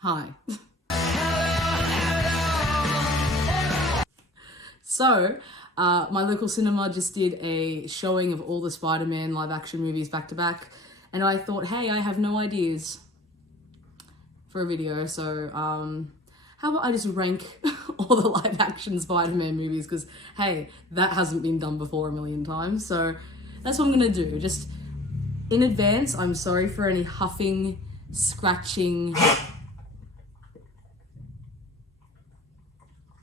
Hi. So, my local cinema just did a showing of all the Spider-Man live action movies back to back, and I thought, hey, I have no ideas for a video, so how about I just rank all the live action Spider-Man movies, because hey, that hasn't been done before a million times. So that's what I'm gonna do. Just in advance, I'm sorry for any huffing, scratching,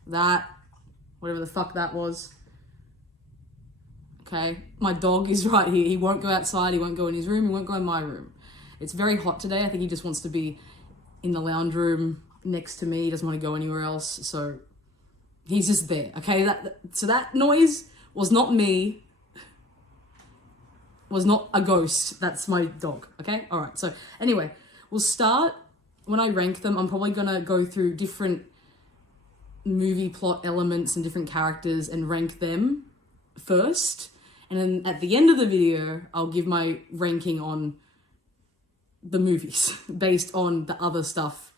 that, whatever the fuck that was. Okay, my dog is right here. He won't go outside, he won't go in his room, he won't go in my room. It's very hot today. I think he just wants to be in the lounge room next to me. He doesn't want to go anywhere else, so he's just there. Okay, so that noise was not me, was not a ghost. That's my dog. Okay, all right. So anyway, we'll start. When I rank them, I'm probably gonna go through different movie plot elements and different characters and rank them first, and then at the end of the video, I'll give my ranking on the movies based on the other stuff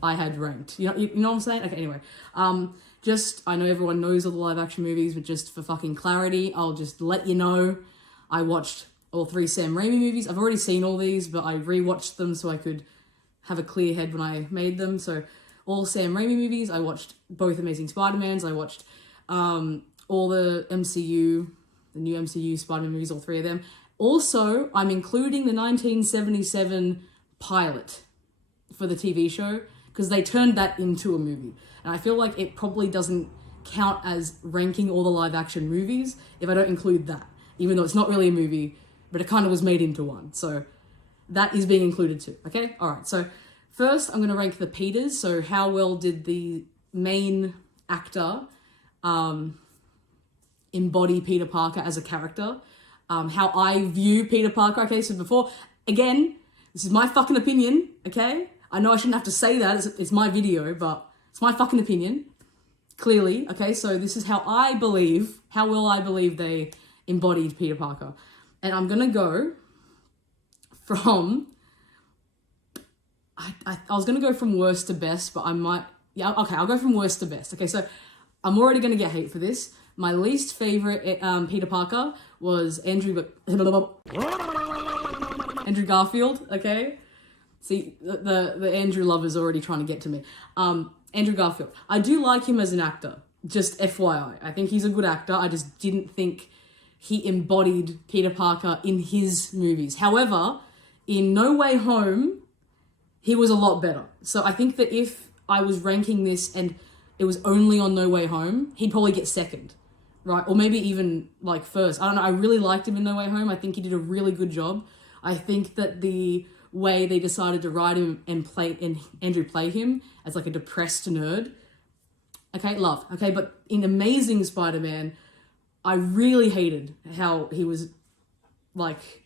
I had ranked. You know what I'm saying? Okay, anyway. I know everyone knows all the live action movies, but just for fucking clarity, I'll just let you know I watched all 3 Sam Raimi movies. I've already seen all these, but I rewatched them so I could have a clear head when I made them. So all Sam Raimi movies, I watched both Amazing Spider-Mans, I watched all the MCU, the new MCU Spider-Man movies, all 3 of them. Also, I'm including the 1977 pilot for the TV show, because they turned that into a movie. And I feel like it probably doesn't count as ranking all the live action movies if I don't include that, even though it's not really a movie, but it kind of was made into one. So that is being included too, okay? All right, so first I'm going to rank the Peters. So how well did the main actor embody Peter Parker as a character? How I view Peter Parker. Okay, so before, again, this is my fucking opinion, okay? I know I shouldn't have to say that, it's my video, but it's my fucking opinion, clearly, okay? So this is how I believe, how well I believe they embodied Peter Parker. And I'm gonna go from, I was gonna go from worst to best, but I might, yeah, okay, I'll go from worst to best. Okay, so I'm already gonna get hate for this. My least favorite Peter Parker was Andrew Garfield, okay? See, the Andrew lover's already trying to get to me. Andrew Garfield. I do like him as an actor, just FYI. I think he's a good actor. I just didn't think he embodied Peter Parker in his movies. However, in No Way Home, he was a lot better. So I think that if I was ranking this and it was only on No Way Home, he'd probably get second, right? Or maybe even like first. I don't know. I really liked him in No Way Home. I think he did a really good job. I think that the way they decided to write him and Andrew play him as like a depressed nerd, okay, love. Okay, but in Amazing Spider-Man, I really hated how he was like,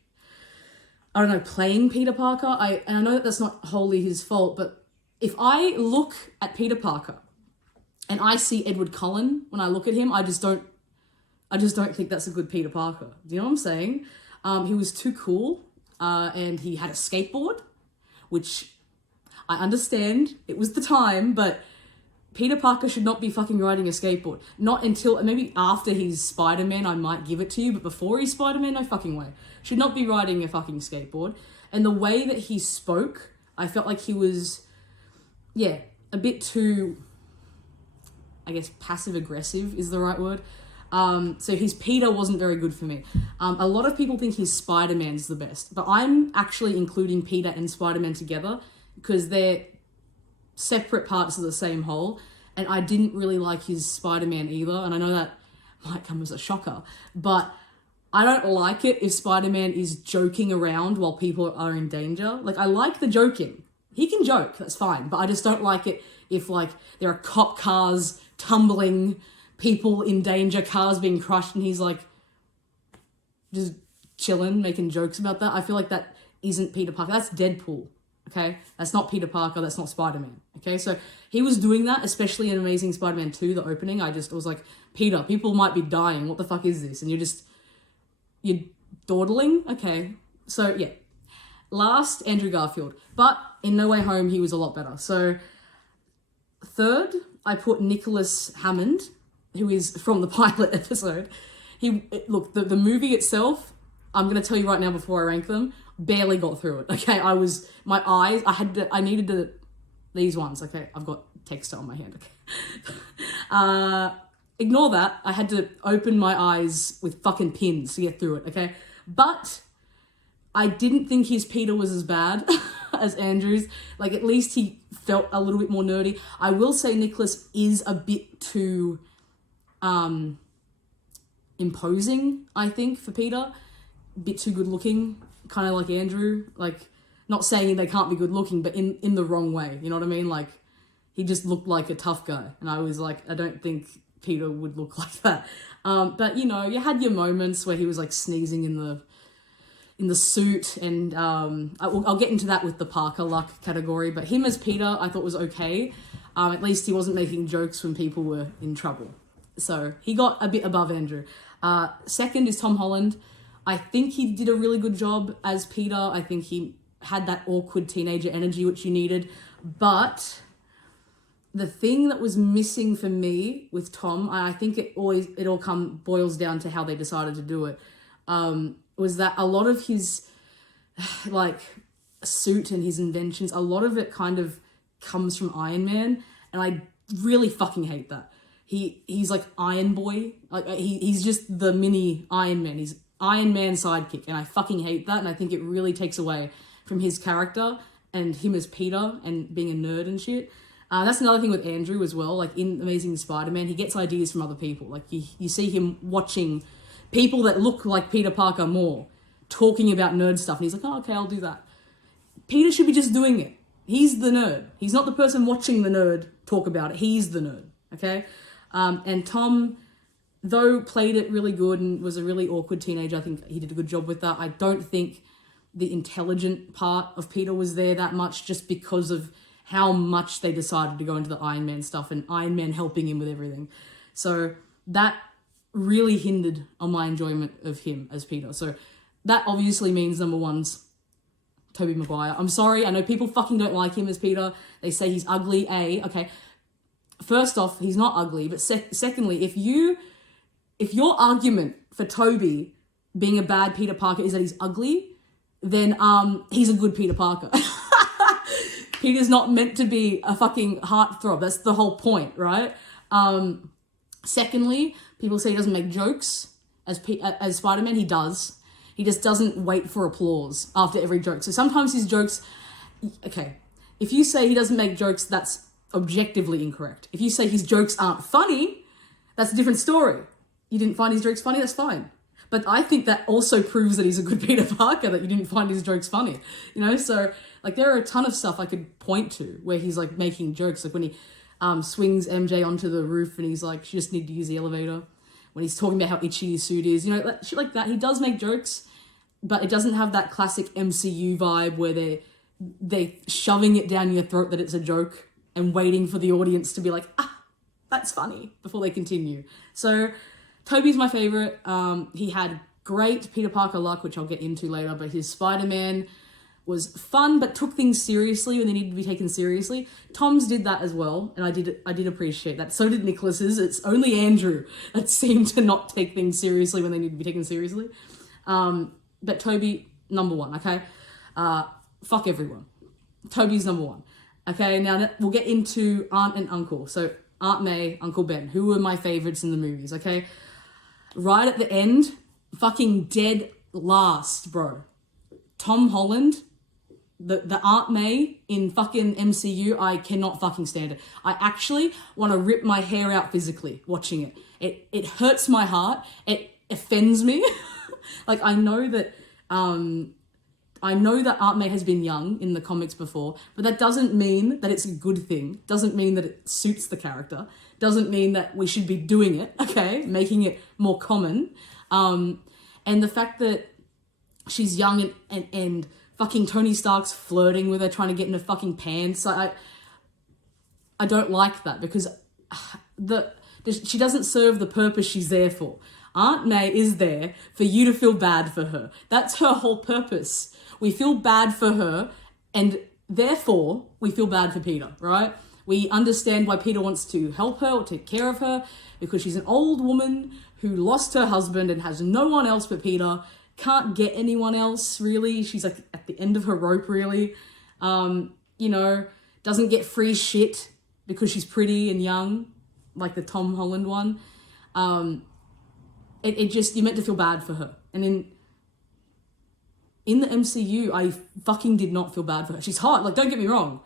I don't know, playing Peter Parker. And I know that that's not wholly his fault, but if I look at Peter Parker and I see Edward Cullen when I look at him, I just don't think that's a good Peter Parker. Do you know what I'm saying? He was too cool, and he had a skateboard, which I understand, it was the time, but Peter Parker should not be fucking riding a skateboard. Not until, maybe after he's Spider-Man, I might give it to you, but before he's Spider-Man, no fucking way. Should not be riding a fucking skateboard. And the way that he spoke, I felt like he was, yeah, a bit too, I guess, passive-aggressive is the right word. So his Peter wasn't very good for me. A lot of people think his Spider-Man's the best, but I'm actually including Peter and Spider-Man together because they're separate parts of the same whole, and I didn't really like his Spider-Man either, and I know that might come as a shocker, but I don't like it if Spider-Man is joking around while people are in danger. Like, I like the joking. He can joke, that's fine, but I just don't like it if, like, there are cop cars tumbling, people in danger, cars being crushed, and he's like just chilling, making jokes about that. I feel like that isn't Peter Parker. That's Deadpool, okay? That's not Peter Parker, that's not Spider-Man, okay? So he was doing that, especially in Amazing Spider-Man 2, the opening. I was like, Peter, people might be dying. What the fuck is this? And you're dawdling? Okay. So, yeah. Last, Andrew Garfield. But in No Way Home, he was a lot better. So third, I put Nicholas Hammond, who is from the pilot episode. Look, the movie itself, I'm going to tell you right now before I rank them, barely got through it, okay? I needed these ones, okay? I've got text on my hand, okay? Ignore that. I had to open my eyes with fucking pins to get through it, okay? But I didn't think his Peter was as bad as Andrew's. Like, at least he felt a little bit more nerdy. I will say Nicholas is a bit too imposing, I think, for Peter. A bit too good looking, kind of like Andrew. Like, not saying they can't be good looking, but in the wrong way. You know what I mean? Like, he just looked like a tough guy. And I was like, I don't think Peter would look like that. But, you know, you had your moments where he was like sneezing in the suit, and I'll get into that with the Parker luck category, but him as Peter I thought was okay. At least he wasn't making jokes when people were in trouble. So he got a bit above Andrew. Second is Tom Holland. I think he did a really good job as Peter. I think he had that awkward teenager energy which you needed. But the thing that was missing for me with Tom, I think it all boils down to how they decided to do it, was that a lot of his like suit and his inventions, a lot of it kind of comes from Iron Man, and I really fucking hate that. He's like Iron Boy, like he's just the mini Iron Man. He's Iron Man sidekick, and I fucking hate that, and I think it really takes away from his character and him as Peter and being a nerd and shit. That's another thing with Andrew as well. Like in Amazing Spider-Man, he gets ideas from other people. Like you see him watching people that look like Peter Parker more talking about nerd stuff, and he's like, oh, okay, I'll do that. Peter should be just doing it. He's the nerd. He's not the person watching the nerd talk about it. He's the nerd, okay? And Tom, though played it really good and was a really awkward teenager, I think he did a good job with that. I don't think the intelligent part of Peter was there that much, just because of how much they decided to go into the Iron Man stuff and Iron Man helping him with everything. So that really hindered on my enjoyment of him as Peter. So that obviously means number one's Tobey Maguire. I'm sorry, I know people fucking don't like him as Peter. They say he's ugly, okay. First off, he's not ugly, but secondly, if your argument for Tobey being a bad Peter Parker is that he's ugly, then he's a good Peter Parker. Peter's not meant to be a fucking heartthrob. That's the whole point, right? Secondly, people say he doesn't make jokes as Spider-Man. He does. He just doesn't wait for applause after every joke. So sometimes his jokes... Okay, if you say he doesn't make jokes, that's objectively incorrect. If you say his jokes aren't funny, that's a different story. You didn't find his jokes funny, that's fine. But I think that also proves that he's a good Peter Parker, that you didn't find his jokes funny. You know, so like there are a ton of stuff I could point to where he's like making jokes. Like when he swings MJ onto the roof and he's like, she just need to use the elevator. When he's talking about how itchy his suit is, you know, shit like that. He does make jokes, but it doesn't have that classic MCU vibe where they're shoving it down your throat that it's a joke and waiting for the audience to be like, that's funny, before they continue. So Tobey's my favorite. He had great Peter Parker luck, which I'll get into later, but his Spider-Man was fun, but took things seriously when they needed to be taken seriously. Tom's did that as well, and I did appreciate that. So did Nicholas's. It's only Andrew that seemed to not take things seriously when they need to be taken seriously. But Tobey, number one, okay? Fuck everyone. Tobey's number one. Okay, now we'll get into Aunt and Uncle. So Aunt May, Uncle Ben, who were my favorites in the movies, okay? Right at the end, fucking dead last, bro. Tom Holland, the Aunt May in fucking MCU, I cannot fucking stand it. I actually want to rip my hair out physically watching it. It hurts my heart. It offends me. Like, I know that Aunt May has been young in the comics before, but that doesn't mean that it's a good thing. Doesn't mean that it suits the character. Doesn't mean that we should be doing it, okay? Making it more common. And the fact that she's young and fucking Tony Stark's flirting with her, trying to get in her fucking pants. I don't like that, because she doesn't serve the purpose she's there for. Aunt May is there for you to feel bad for her. That's her whole purpose. We feel bad for her, and therefore, we feel bad for Peter, right? We understand why Peter wants to help her or take care of her because she's an old woman who lost her husband and has no one else but Peter, can't get anyone else, really. She's like at the end of her rope, really. You know, doesn't get free shit because she's pretty and young, like the Tom Holland one. It just, you're meant to feel bad for her. And in the MCU, I fucking did not feel bad for her. She's hot, like, don't get me wrong.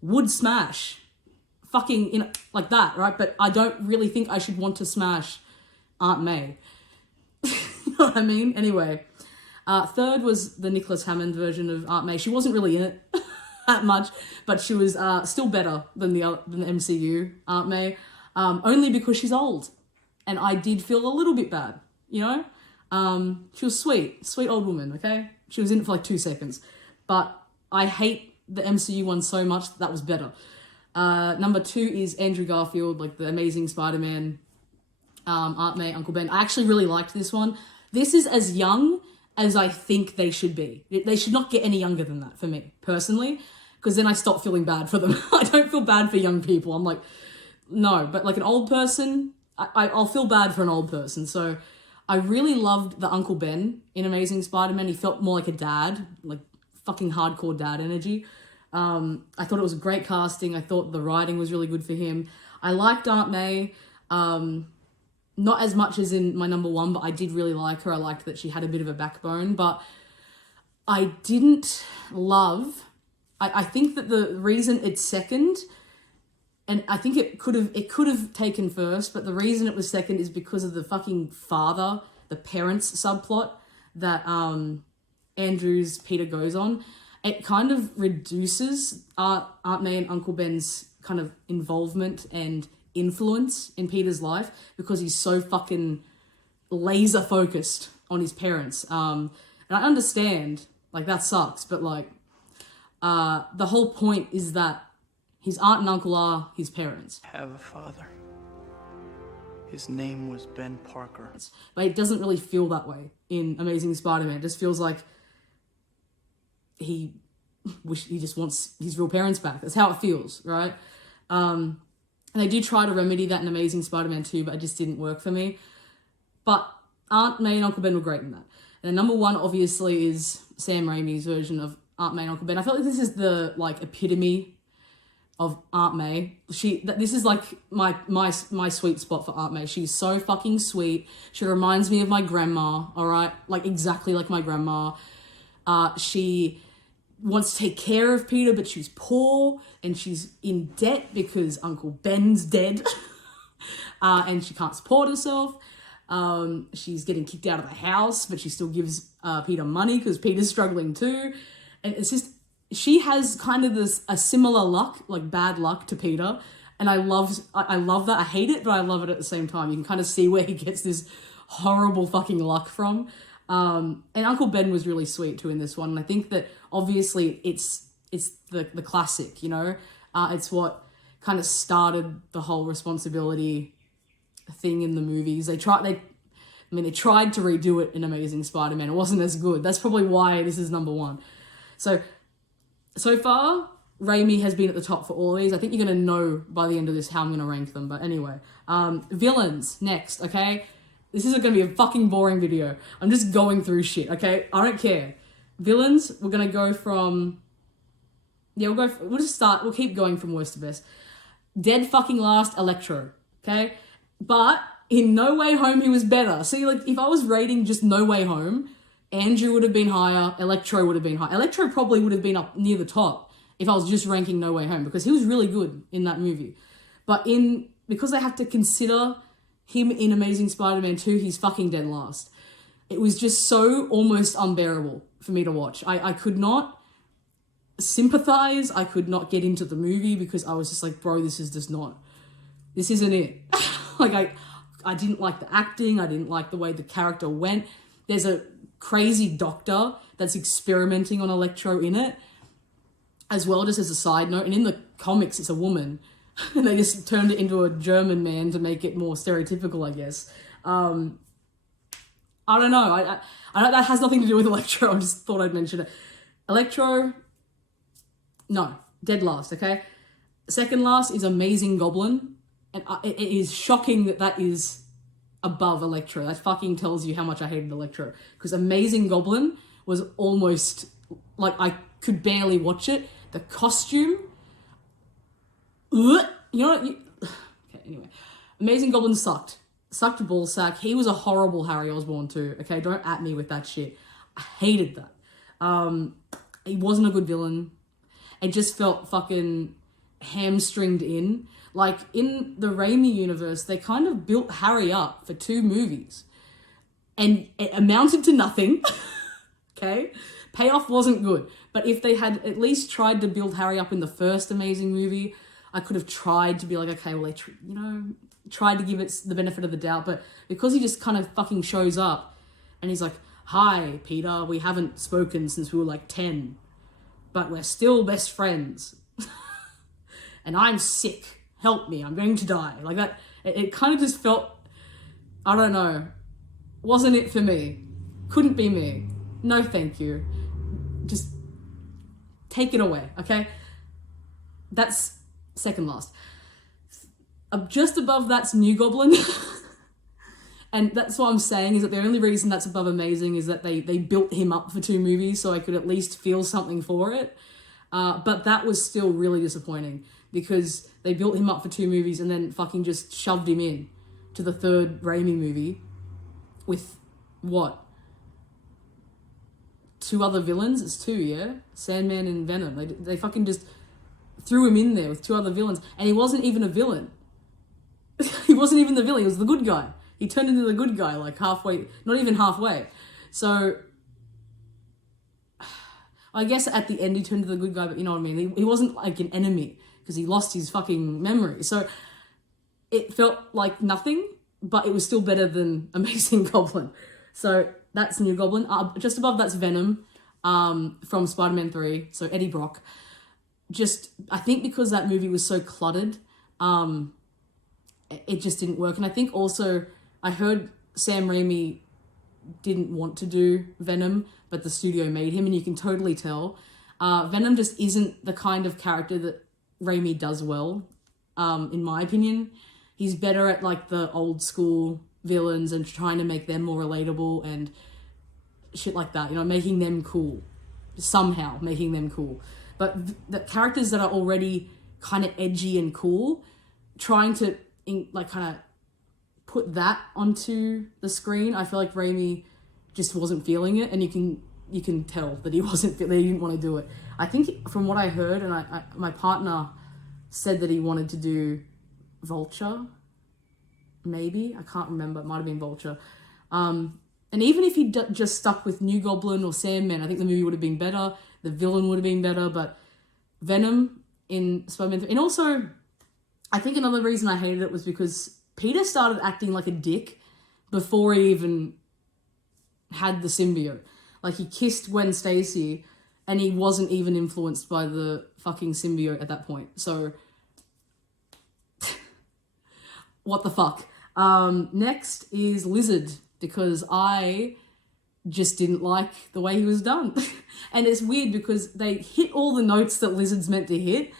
Would smash. Fucking, you know, like that, right? But I don't really think I should want to smash Aunt May. You know what I mean? Anyway, third was the Nicholas Hammond version of Aunt May. She wasn't really in it that much, but she was still better than the MCU Aunt May, only because she's old. And I did feel a little bit bad, you know? She was sweet old woman, okay? She was in it for like 2 seconds. But I hate the MCU one so much that was better. Number 2 is Andrew Garfield, like the Amazing Spider-Man, Aunt May, Uncle Ben. I actually really liked this one. This is as young as I think they should be. They should not get any younger than that for me, personally, because then I stop feeling bad for them. I don't feel bad for young people. I'm like, no, but like an old person, I'll feel bad for an old person. So I really loved the Uncle Ben in Amazing Spider-Man. He felt more like a dad, like fucking hardcore dad energy. I thought it was a great casting. I thought the writing was really good for him. I liked Aunt May. Not as much as in my number 1, but I did really like her. I liked that she had a bit of a backbone, but I didn't love... I think that the reason it's second, and I think it could have taken first, but the reason it was second is because of the fucking father, the parents subplot that Andrew's Peter goes on. It kind of reduces Aunt May and Uncle Ben's kind of involvement and influence in Peter's life because he's so fucking laser focused on his parents. And I understand, like, that sucks, but like, the whole point is that his aunt and uncle are his parents. I have a father. His name was Ben Parker. But it doesn't really feel that way in Amazing Spider-Man. It just feels like he just wants his real parents back. That's how it feels, right? And they do try to remedy that in Amazing Spider-Man 2, but it just didn't work for me. But Aunt May and Uncle Ben were great in that. And then number 1, obviously, is Sam Raimi's version of Aunt May and Uncle Ben. I feel like this is the, like, epitome of Aunt May. This is, like, my sweet spot for Aunt May. She's so fucking sweet. She reminds me of my grandma, all right? Like, exactly like my grandma. She wants to take care of Peter, but she's poor and she's in debt because Uncle Ben's dead and she can't support herself. She's getting kicked out of the house, but she still gives Peter money because Peter's struggling too. And it's just, she has kind of a similar luck, like bad luck to Peter. And I love that. I hate it, but I love it at the same time. You can kind of see where he gets this horrible fucking luck from. And Uncle Ben was really sweet too in this one. And I think that obviously it's the classic, you know? It's what kind of started the whole responsibility thing in the movies. They tried to redo it in Amazing Spider-Man. It wasn't as good. That's probably why this is number 1. So far, Raimi has been at the top for all of these. I think you're going to know by the end of this how I'm going to rank them. But anyway, villains next, okay? This isn't going to be a fucking boring video. I'm just going through shit, okay? I don't care. Villains, we're going to go from... Yeah, we'll keep going from worst to best. Dead fucking last, Electro, okay? But in No Way Home, he was better. See, like, if I was rating just No Way Home, Andrew would have been higher, Electro would have been higher. Electro probably would have been up near the top if I was just ranking No Way Home, because he was really good in that movie. But because I have to consider him in Amazing Spider-Man 2, he's fucking dead last. It was just so almost unbearable for me to watch. I could not sympathize. I could not get into the movie because I was just like, bro, this isn't it. Like, I didn't like the acting. I didn't like the way the character went. There's a crazy doctor that's experimenting on Electro in it as well, just as a side note. And in the comics, it's a woman. And they just turned it into a German man to make it more stereotypical, I guess. I don't know. I know that has nothing to do with Electro. I just thought I'd mention it. Electro, No, dead last, okay? Second last is Amazing Goblin. And it is shocking that is above Electro. That fucking tells you how much I hated Electro. Because Amazing Goblin was almost, like, I could barely watch it. The costume, you know what? Okay, anyway. Amazing Goblin sucked. Sucked ballsack. He was a horrible Harry Osborn too. Okay, don't at me with that shit. I hated that. He wasn't a good villain. It just felt fucking hamstringed in. Like, in the Raimi universe, they kind of built Harry up for 2 movies. And it amounted to nothing. Okay? Payoff wasn't good. But if they had at least tried to build Harry up in the first Amazing movie, I could have tried to be like, okay, well, tried to give it the benefit of the doubt. But because he just kind of fucking shows up and he's like, hi, Peter, we haven't spoken since we were like 10, but we're still best friends. And I'm sick. Help me, I'm going to die. Like that, it kind of just felt, I don't know, wasn't it for me. Couldn't be me. No thank you. Just take it away, okay? That's second last. Just above that's New Goblin. And that's what I'm saying, is that the only reason that's above Amazing is that they built him up for 2 movies so I could at least feel something for it. But that was still really disappointing because they built him up for 2 movies and then fucking just shoved him in to the 3rd Raimi movie with what? 2 other villains? It's 2, yeah? Sandman and Venom. They fucking just threw him in there with 2 other villains. And he wasn't even a villain. He wasn't even the villain. He was the good guy. He turned into the good guy, like halfway, not even halfway. So I guess at the end he turned into the good guy, but you know what I mean? He wasn't like an enemy because he lost his fucking memory. So it felt like nothing, but it was still better than Amazing Goblin. So that's New Goblin. Just above that's Venom from Spider-Man 3, so Eddie Brock. Just, I think because that movie was so cluttered, it just didn't work. And I think also, I heard Sam Raimi didn't want to do Venom, but the studio made him, and you can totally tell. Venom just isn't the kind of character that Raimi does well, in my opinion. He's better at like the old school villains and trying to make them more relatable and shit like that, you know, making them cool. Somehow making them cool. But the characters that are already kind of edgy and cool, trying to kind of put that onto the screen, I feel like Raimi just wasn't feeling it, and you can tell that he didn't want to do it. I think from what I heard, and my partner said that he wanted to do Vulture, maybe, I can't remember, it might have been Vulture. And even if he just stuck with New Goblin or Sandman, I think the movie would have been better, the villain would have been better, but Venom in Spider-Man 3, and also, I think another reason I hated it was because Peter started acting like a dick before he even had the symbiote. Like, he kissed Gwen Stacy and he wasn't even influenced by the fucking symbiote at that point. So, what the fuck? Next is Lizard, because I just didn't like the way he was done. And it's weird because they hit all the notes that Lizard's meant to hit.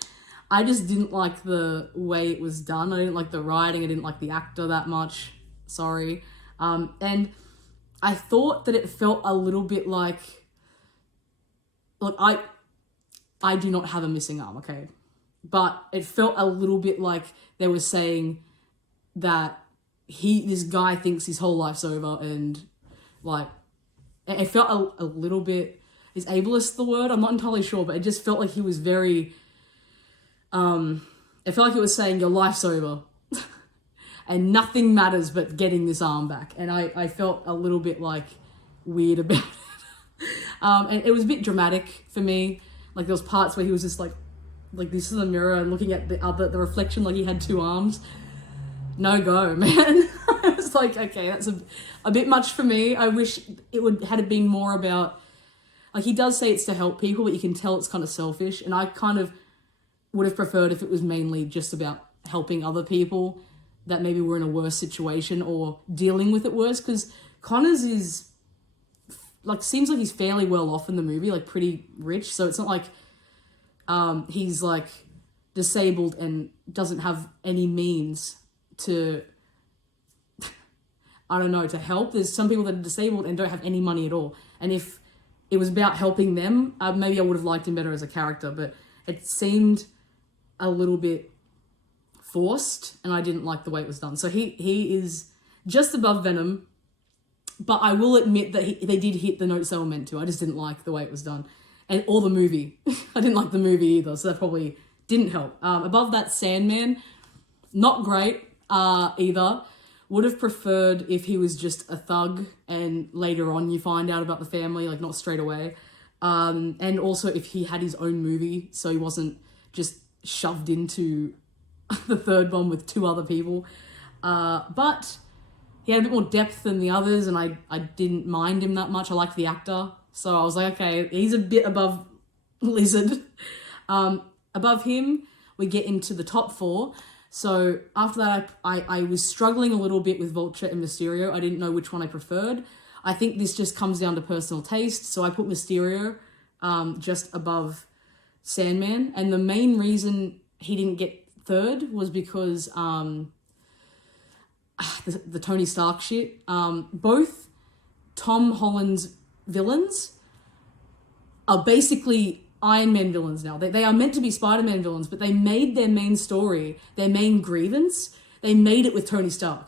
I just didn't like the way it was done. I didn't like the writing. I didn't like the actor that much. Sorry. And I thought that it felt a little bit like I do not have a missing arm, okay? But it felt a little bit like they were saying that this guy thinks his whole life's over, and like, it felt a little bit, is ableist the word? I'm not entirely sure, but it just felt like he was very, it felt like it was saying your life's over and nothing matters but getting this arm back. And I felt a little bit like weird about it. And it was a bit dramatic for me. Like, there was parts where he was just like this in the mirror and looking at the reflection like he had 2 arms. No go, man. I was like, okay, that's a bit much for me. I wish it had been more about, like, he does say it's to help people, but you can tell it's kind of selfish. And I kind of would have preferred if it was mainly just about helping other people that maybe were in a worse situation or dealing with it worse. Because Connors is, like, seems like he's fairly well off in the movie, like pretty rich. So it's not like he's like disabled and doesn't have any means to, I don't know, to help. There's some people that are disabled and don't have any money at all. And if it was about helping them, maybe I would have liked him better as a character, but it seemed a little bit forced and I didn't like the way it was done. So he is just above Venom, but I will admit that they did hit the notes they were meant to. I just didn't like the way it was done. Or the movie. I didn't like the movie either, so that probably didn't help. Above that, Sandman, not great either. Would have preferred if he was just a thug and later on you find out about the family, like not straight away. And also if he had his own movie, so he wasn't just shoved into the third one with two other people. But he had a bit more depth than the others, and I didn't mind him that much. I liked the actor. So I was like, okay, he's a bit above Lizard. Above him, we get into the top four. So after that, I was struggling a little bit with Vulture and Mysterio. I didn't know which one I preferred. I think this just comes down to personal taste. So I put Mysterio just above Sandman. And the main reason he didn't get third was because the Tony Stark shit. Both Tom Holland's villains are basically Iron Man villains now. They are meant to be Spider-Man villains, but they made their main story, their main grievance, they made it with Tony Stark.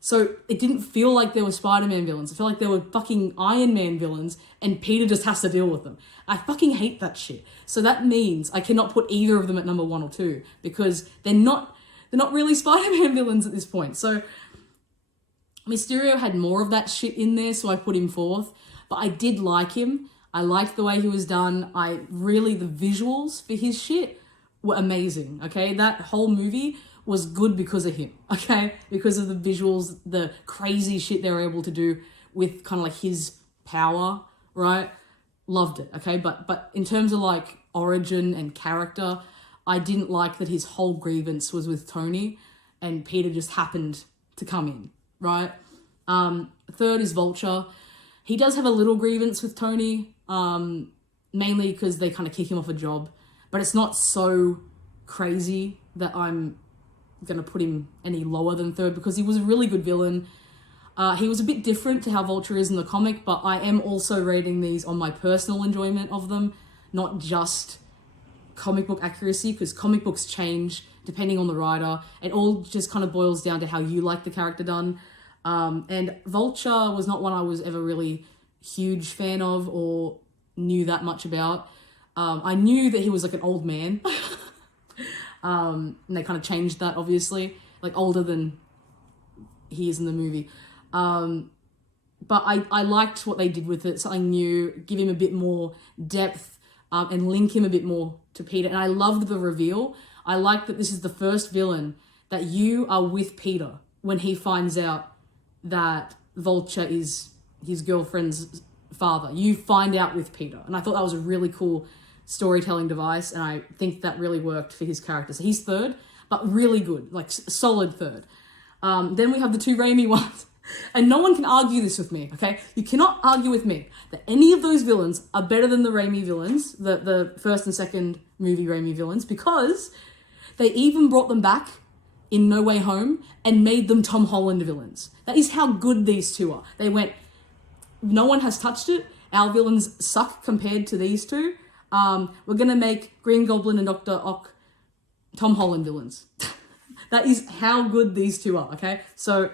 So it didn't feel like there were Spider-Man villains. It felt like there were fucking Iron Man villains and Peter just has to deal with them. I fucking hate that shit. So that means I cannot put either of them at number 1 or 2 because they're not really Spider-Man villains at this point. So Mysterio had more of that shit in there, so I put him 4th. But I did like him. I liked the way he was done. The visuals for his shit were amazing, okay? That whole movie was good because of him, okay? Because of the visuals, the crazy shit they were able to do with kind of like his power, right? Loved it, okay? But in terms of like origin and character, I didn't like that his whole grievance was with Tony and Peter just happened to come in, right? 3rd is Vulture. He does have a little grievance with Tony, mainly because they kind of kick him off a job, but it's not so crazy that I'm going to put him any lower than 3rd because he was a really good villain. He was a bit different to how Vulture is in the comic, but I am also rating these on my personal enjoyment of them, not just comic book accuracy, because comic books change depending on the writer. It all just kind of boils down to how you like the character done. And Vulture was not one I was ever really huge fan of or knew that much about. I knew that he was like an old man. And they kind of changed that, obviously. Like older than he is in the movie. But I liked what they did with it. Something new, give him a bit more depth, and link him a bit more to Peter. And I loved the reveal. I like that this is the first villain that you are with Peter when he finds out that Vulture is his girlfriend's father. You find out with Peter. And I thought that was a really cool storytelling device, and I think that really worked for his character. So he's 3rd, but really good, like solid 3rd. Then we have the 2 Raimi ones. And no one can argue this with me, okay? You cannot argue with me that any of those villains are better than the Raimi villains, the first and second movie Raimi villains, because they even brought them back in No Way Home and made them Tom Holland villains. That is how good these two are. They went, no one has touched it. Our villains suck compared to these two. We're going to make Green Goblin and Dr. Ock Tom Holland villains. That is how good these two are, okay? So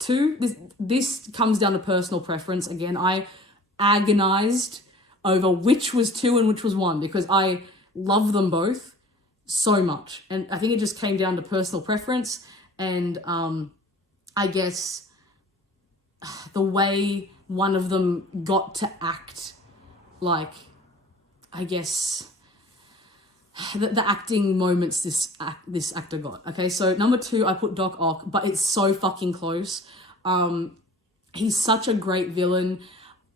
2, this comes down to personal preference. Again, I agonized over which was 2 and which was 1 because I love them both so much. And I think it just came down to personal preference and I guess the way one of them got to act, like, I guess the acting moments this actor got. Okay, so number 2, I put Doc Ock, but it's so fucking close. He's such a great villain,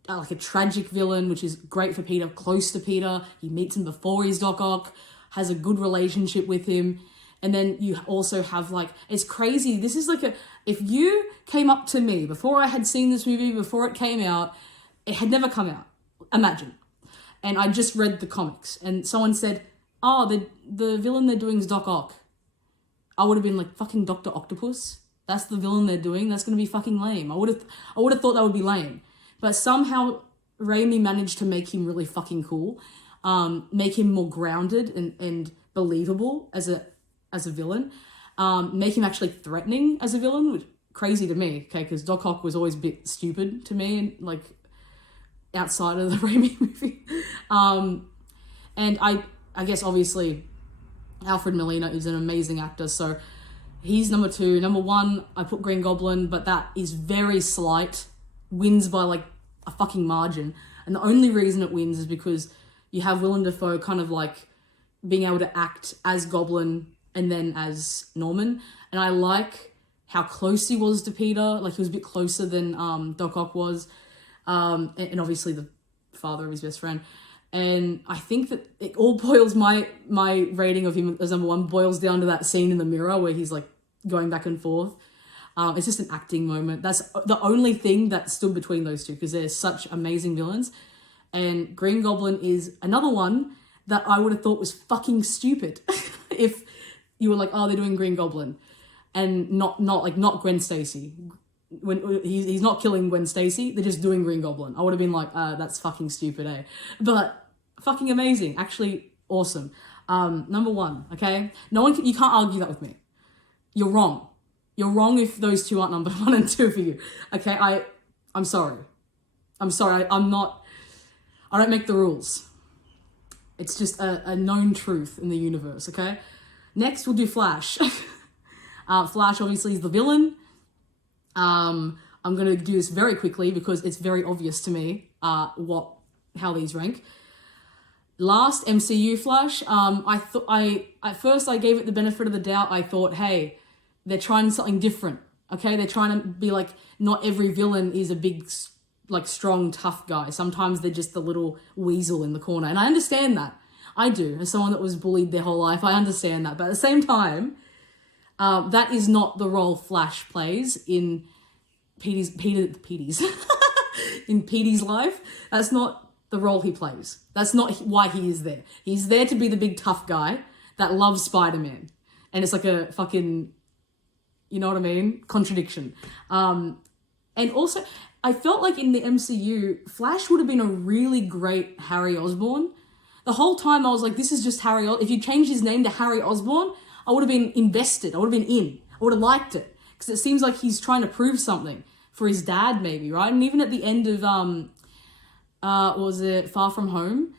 like a tragic villain, which is great for Peter, close to Peter. He meets him before he's Doc Ock, has a good relationship with him. And then you also have like, it's crazy. This is like if you came up to me before I had seen this movie, before it came out, it had never come out, imagine. And I just read the comics and someone said, oh, the villain they're doing is Doc Ock, I would have been like, fucking Dr. Octopus? That's the villain they're doing? That's going to be fucking lame. I would have thought that would be lame. But somehow Raimi managed to make him really fucking cool. Make him more grounded and believable as a villain. Make him actually threatening as a villain, which crazy to me, okay, because Doc Ock was always a bit stupid to me, and like outside of the Raimi movie. And I guess obviously Alfred Molina is an amazing actor, so he's number 2. Number 1, I put Green Goblin, but that is very slight. Wins by like a fucking margin. And the only reason it wins is because you have Willem Dafoe kind of like being able to act as Goblin and then as Norman. And I like how close he was to Peter. Like, he was a bit closer than Doc Ock was. And obviously the father of his best friend. And I think that it all boils, my rating of him as number 1 boils down to that scene in the mirror where he's like going back and forth. It's just an acting moment. That's the only thing that stood between those two, because they're such amazing villains. And Green Goblin is another one that I would have thought was fucking stupid if you were like, oh, they're doing Green Goblin and not Gwen Stacy. When he's not killing Gwen Stacy, they're just doing Green Goblin. I would have been like, that's fucking stupid, eh? But fucking amazing. Actually awesome. Number 1, okay? You can't argue that with me. You're wrong. You're wrong if those two aren't number 1 and 2 for you. Okay, I'm sorry. I don't make the rules. It's just a known truth in the universe, okay? Next, we'll do Flash. Flash obviously is the villain. I'm going to do this very quickly because it's very obvious to me how these rank. Last, MCU Flash. At first I gave it the benefit of the doubt. I thought, hey, they're trying something different, okay? They're trying to be like, not every villain is a big, like, strong, tough guy. Sometimes they're just the little weasel in the corner. And I understand that. I do. As someone that was bullied their whole life, I understand that. But at the same time, that is not the role Flash plays in Petey's in Petey's life. That's not the role he plays. That's not why he is there. He's there to be the big tough guy that loves Spider-Man. And it's like a fucking, you know what I mean? Contradiction. And also, I felt like in the MCU, Flash would have been a really great Harry Osborn. The whole time I was like, this is just Harry If you changed his name to Harry Osborn, I would have been invested. I would have been in. I would have liked it. Because it seems like he's trying to prove something for his dad, maybe, right? And even at the end of, was it Far From Home?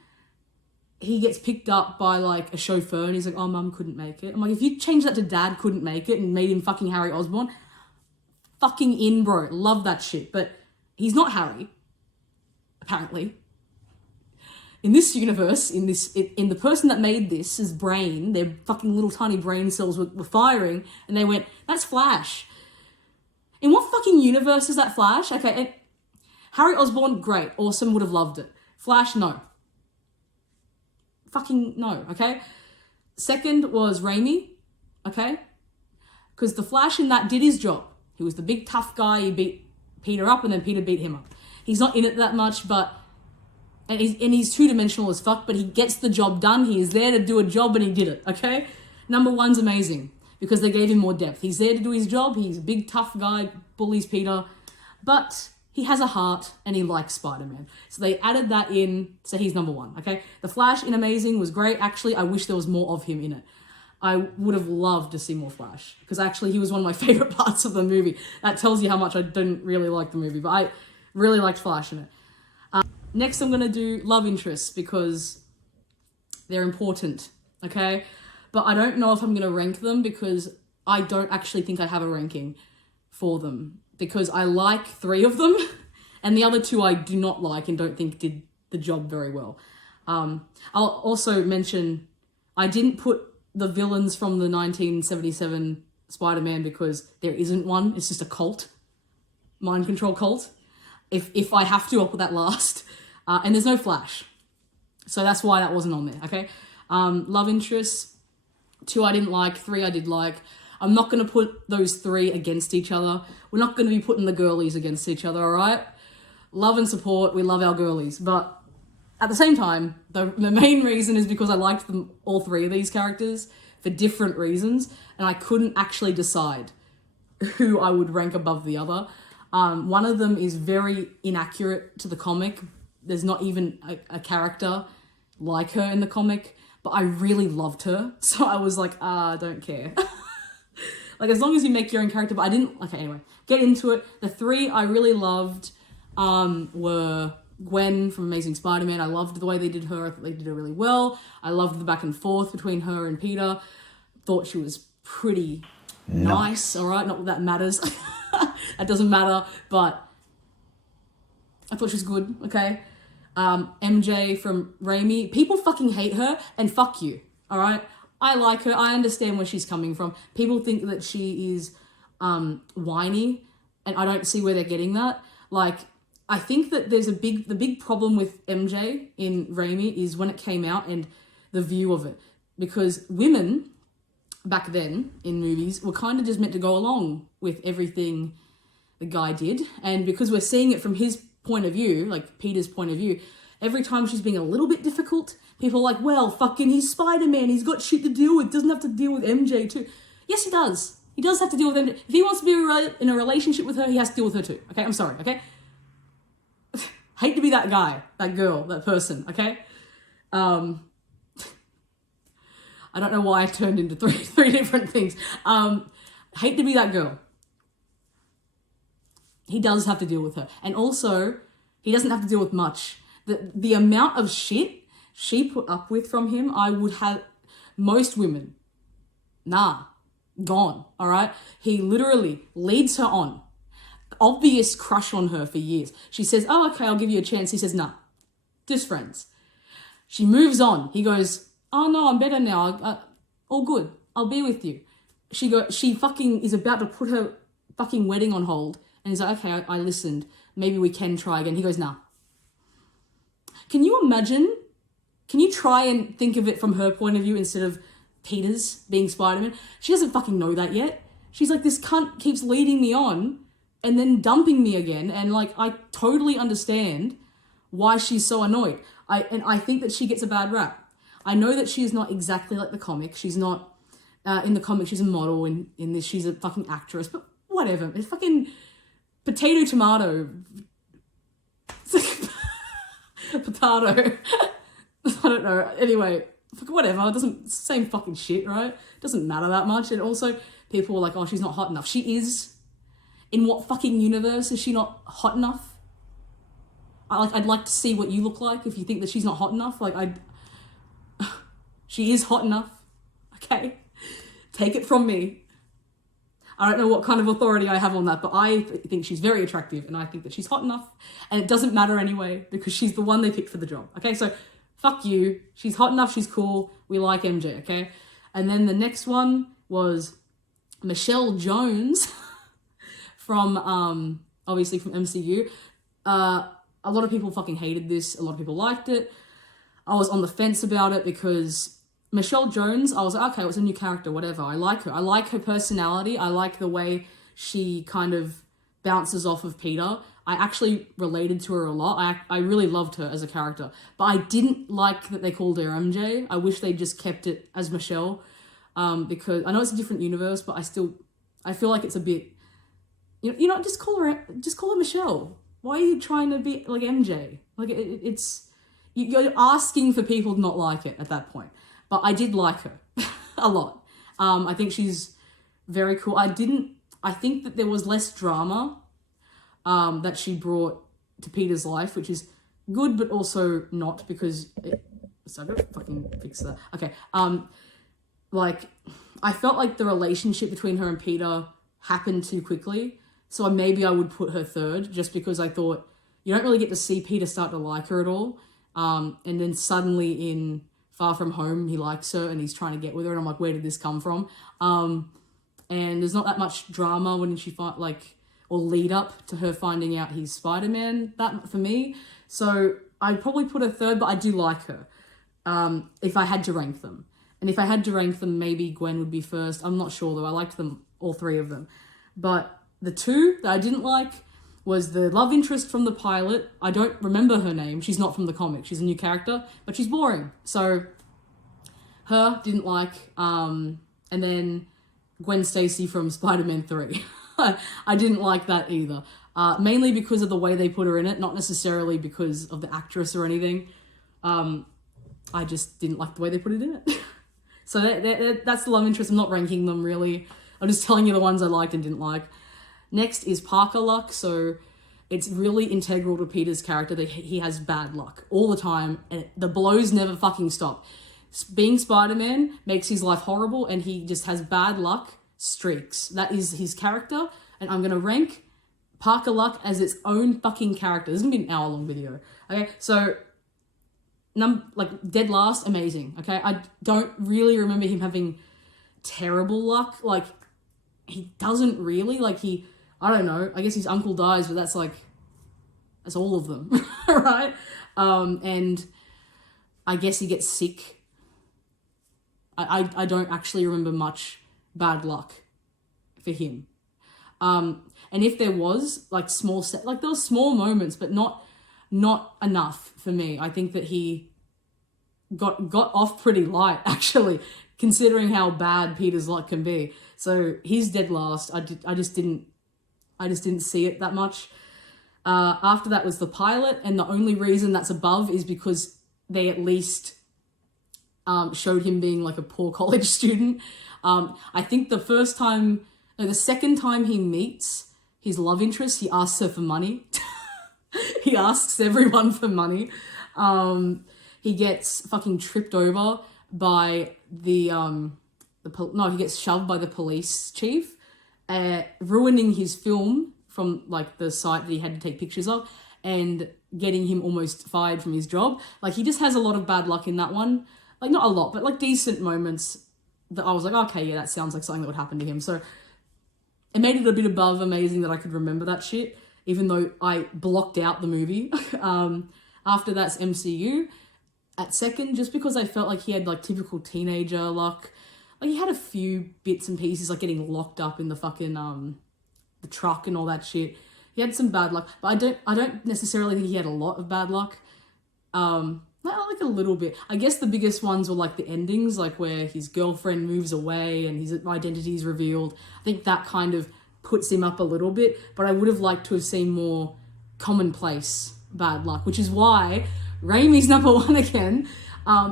He gets picked up by like a chauffeur and he's like, oh, mum couldn't make it. I'm like, if you change that to dad couldn't make it and made him fucking Harry Osborn, fucking in, bro. Love that shit. But he's not Harry, apparently. In this universe, in the person that made this, his brain, their fucking little tiny brain cells were firing, and they went, that's Flash. In what fucking universe is that Flash? Okay, and Harry Osborn, great, awesome, would have loved it. Flash, no. Fucking no, okay? Second was Raimi, okay? Because the Flash in that did his job. He was the big tough guy, he beat Peter up, and then Peter beat him up. He's not in it that much, but... And he's two-dimensional as fuck, but he gets the job done. He is there to do a job, and he did it, okay? Number 1's amazing, because they gave him more depth. He's there to do his job. He's a big, tough guy, bullies Peter. But he has a heart, and he likes Spider-Man. So they added that in, so he's number 1, okay? The Flash in Amazing was great. Actually, I wish there was more of him in it. I would have loved to see more Flash, because actually he was one of my favorite parts of the movie. That tells you how much I didn't really like the movie, but I really liked Flash in it. Next, I'm going to do love interests because they're important, okay? But I don't know if I'm going to rank them because I don't actually think I have a ranking for them because I like 3 of them and the other 2 I do not like and don't think did the job very well. I'll also mention I didn't put the villains from the 1977 Spider-Man because there isn't one. It's just a cult, mind control cult. If I have to, I'll put that last. And there's no Flash. So that's why that wasn't on there, okay? Love interests, 2 I didn't like, 3 I did like. I'm not going to put those 3 against each other. We're not going to be putting the girlies against each other, all right? Love and support, we love our girlies. But At the same time, the main reason is because I liked them, all three of these characters, for different reasons, and I couldn't actually decide who I would rank above the other. One of them is very inaccurate to the comic. There's not even a character like her in the comic, but I really loved her. So I was like, I don't care. Like, as long as you make your own character, but I didn't, okay, anyway, get into it. The three I really loved were Gwen from Amazing Spider-Man. I loved the way they did her. I thought they did her really well. I loved the back and forth between her and Peter. Thought she was pretty nice, all right? Not that that matters. That doesn't matter, but I thought she was good, okay? MJ from Raimi. People fucking hate her, and fuck you, all right? I like her. I understand where she's coming from. People think that she is whiny, and I don't see where they're getting that. Like, I think that there's the big problem with MJ in Raimi is when it came out and the view of it. Because women back then in movies were kind of just meant to go along with everything the guy did. And because we're seeing it from his point of view, like Peter's point of view, every time she's being a little bit difficult, people are like, well, fucking, he's Spider-Man. He's got shit to deal with. Doesn't have to deal with MJ too. Yes, he does. He does have to deal with MJ. If he wants to be in a relationship with her, he has to deal with her too. Okay, I'm sorry, okay? Hate to be that guy, that girl, that person, okay? I don't know why I turned into three different things. Hate to be that girl. He does have to deal with her. And also, he doesn't have to deal with much. The amount of shit she put up with from him, I would have most women, gone, all right? He literally leads her on. Obvious crush on her for years. She says, oh, okay, I'll give you a chance. He says, nah, just friends. She moves on. He goes, oh no, I'm better now. All good. I'll be with you. She fucking is about to put her fucking wedding on hold. And he's like, okay, I listened. Maybe we can try again. He goes, nah. Can you imagine? Can you try and think of it from her point of view instead of Peter's being Spider-Man? She doesn't fucking know that yet. She's like, this cunt keeps leading me on and then dumping me again. And like, I totally understand why she's so annoyed. I think that she gets a bad rap. I know that she is not exactly like the comic. She's not, in the comic, she's a model. In this, she's a fucking actress. But whatever. It's fucking potato, tomato. Potato. I don't know. Anyway, whatever. It doesn't, same fucking shit, right? It doesn't matter that much. And also, people are like, oh, she's not hot enough. She is. In what fucking universe is she not hot enough? I'd like to see what you look like if you think that she's not hot enough. Like, she is hot enough. Okay? Take it from me. I don't know what kind of authority I have on that, but I think she's very attractive and I think that she's hot enough. And it doesn't matter anyway because she's the one they picked for the job. Okay? So, fuck you. She's hot enough. She's cool. We like MJ. Okay? And then the next one was Michelle Jones from, obviously from MCU. A lot of people fucking hated this. A lot of people liked it. I was on the fence about it because Michelle Jones, I was like, okay, it was a new character, whatever. I like her. I like her personality. I like the way she kind of bounces off of Peter. I actually related to her a lot. I really loved her as a character. But I didn't like that they called her MJ. I wish they just kept it as Michelle. Because I know it's a different universe, but I feel like it's a bit, you know, just call her Michelle. Why are you trying to be like MJ? Like it's you're asking for people to not like it at that point. But I did like her a lot. I think she's very cool. I think that there was less drama that she brought to Peter's life, which is good, but also not because so I gotta fucking fix that. Okay. Like I felt like the relationship between her and Peter happened too quickly. So maybe I would put her third just because I thought you don't really get to see Peter start to like her at all. And then suddenly in Far From Home, he likes her and he's trying to get with her. And I'm like, where did this come from? And there's not that much drama when she or lead up to her finding out he's Spider-Man, that for me. So I'd probably put her third, but I do like her if I had to rank them. And if I had to rank them, maybe Gwen would be first. I'm not sure though. I liked them, all three of them. But the two that I didn't like was the love interest from the pilot. I don't remember her name. She's not from the comic. She's a new character, but she's boring. So her, didn't like. And then Gwen Stacy from Spider-Man 3. I didn't like that either. Mainly because of the way they put her in it, not necessarily because of the actress or anything. I just didn't like the way they put it in it. So that's the love interest. I'm not ranking them really. I'm just telling you the ones I liked and didn't like. Next is Parker luck. So it's really integral to Peter's character that he has bad luck all the time, and the blows never fucking stop. Being Spider-Man makes his life horrible, and he just has bad luck streaks. That is his character, and I'm gonna rank Parker luck as its own fucking character. This is gonna be an hour-long video. Okay, so dead last, amazing. Okay, I don't really remember him having terrible luck. Like, he doesn't really. Like, I don't know. I guess his uncle dies, but that's all of them, right? And I guess he gets sick. I don't actually remember much bad luck for him. And if there was there were small moments, but not enough for me. I think that he got off pretty light, actually, considering how bad Peter's luck can be. So he's dead last. I just didn't see it that much. After that was the pilot, and the only reason that's above is because they at least showed him being like a poor college student. I think the second time he meets his love interest, he asks her for money. He asks everyone for money. He gets fucking tripped over by he gets shoved by the police chief, ruining his film from like the site that he had to take pictures of, and getting him almost fired from his job. Like, he just has a lot of bad luck in that one. Like, not a lot, but like decent moments that I was like, okay, yeah, that sounds like something that would happen to him. So it made it a bit above amazing that I could remember that shit, even though I blocked out the movie. After that's MCU. At second, just because I felt like he had like typical teenager luck. Like, he had a few bits and pieces, like getting locked up in the fucking the truck and all that shit. He had some bad luck, but I don't necessarily think he had a lot of bad luck. Like a little bit. I guess the biggest ones were like the endings, like where his girlfriend moves away and his identity is revealed. I think that kind of puts him up a little bit, but I would have liked to have seen more commonplace bad luck, which is why Raimi's number one again,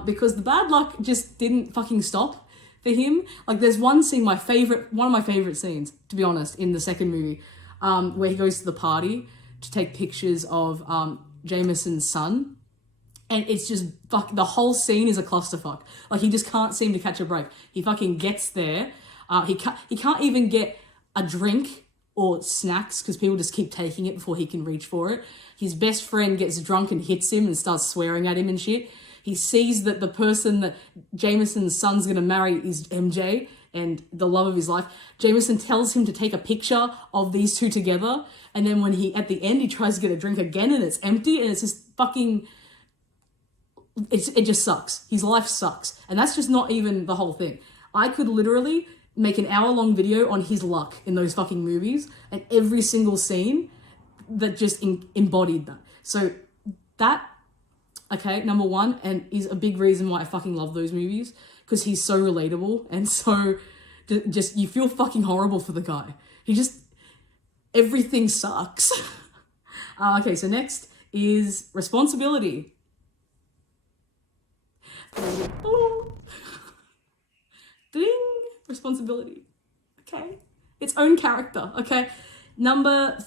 because the bad luck just didn't fucking stop for him. Like, there's one scene, one of my favorite scenes, to be honest, in the second movie, where he goes to the party to take pictures of Jameson's son. And it's just the whole scene is a clusterfuck. Like, he just can't seem to catch a break. He fucking gets there. He can't even get a drink or snacks because people just keep taking it before he can reach for it. His best friend gets drunk and hits him and starts swearing at him and shit. He sees that the person that Jameson's son's gonna marry is MJ and the love of his life. Jameson tells him to take a picture of these two together, and then when at the end he tries to get a drink again and it's empty, and it's just fucking... It just sucks. His life sucks. And that's just not even the whole thing. I could literally make an hour-long video on his luck in those fucking movies and every single scene that just embodied that. So that, okay, number one, and is a big reason why I fucking love those movies, because he's so relatable and so just, you feel fucking horrible for the guy. Everything sucks. Okay, so next is Responsibility. Oh. Ding! Responsibility. Okay. Its own character. Okay. Number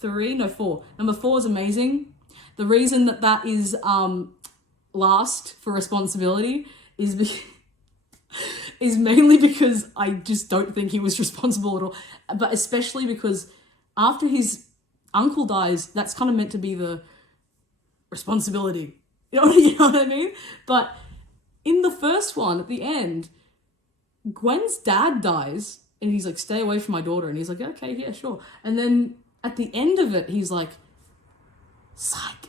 4. Number 4 is amazing. The reason that is last for Responsibility is is mainly because I just don't think he was responsible at all. But especially because after his uncle dies, that's kind of meant to be the responsibility. You know what I mean? But in the first one, at the end, Gwen's dad dies, and he's like, stay away from my daughter. And he's like, okay, yeah, sure. And then at the end of it, he's like, psych.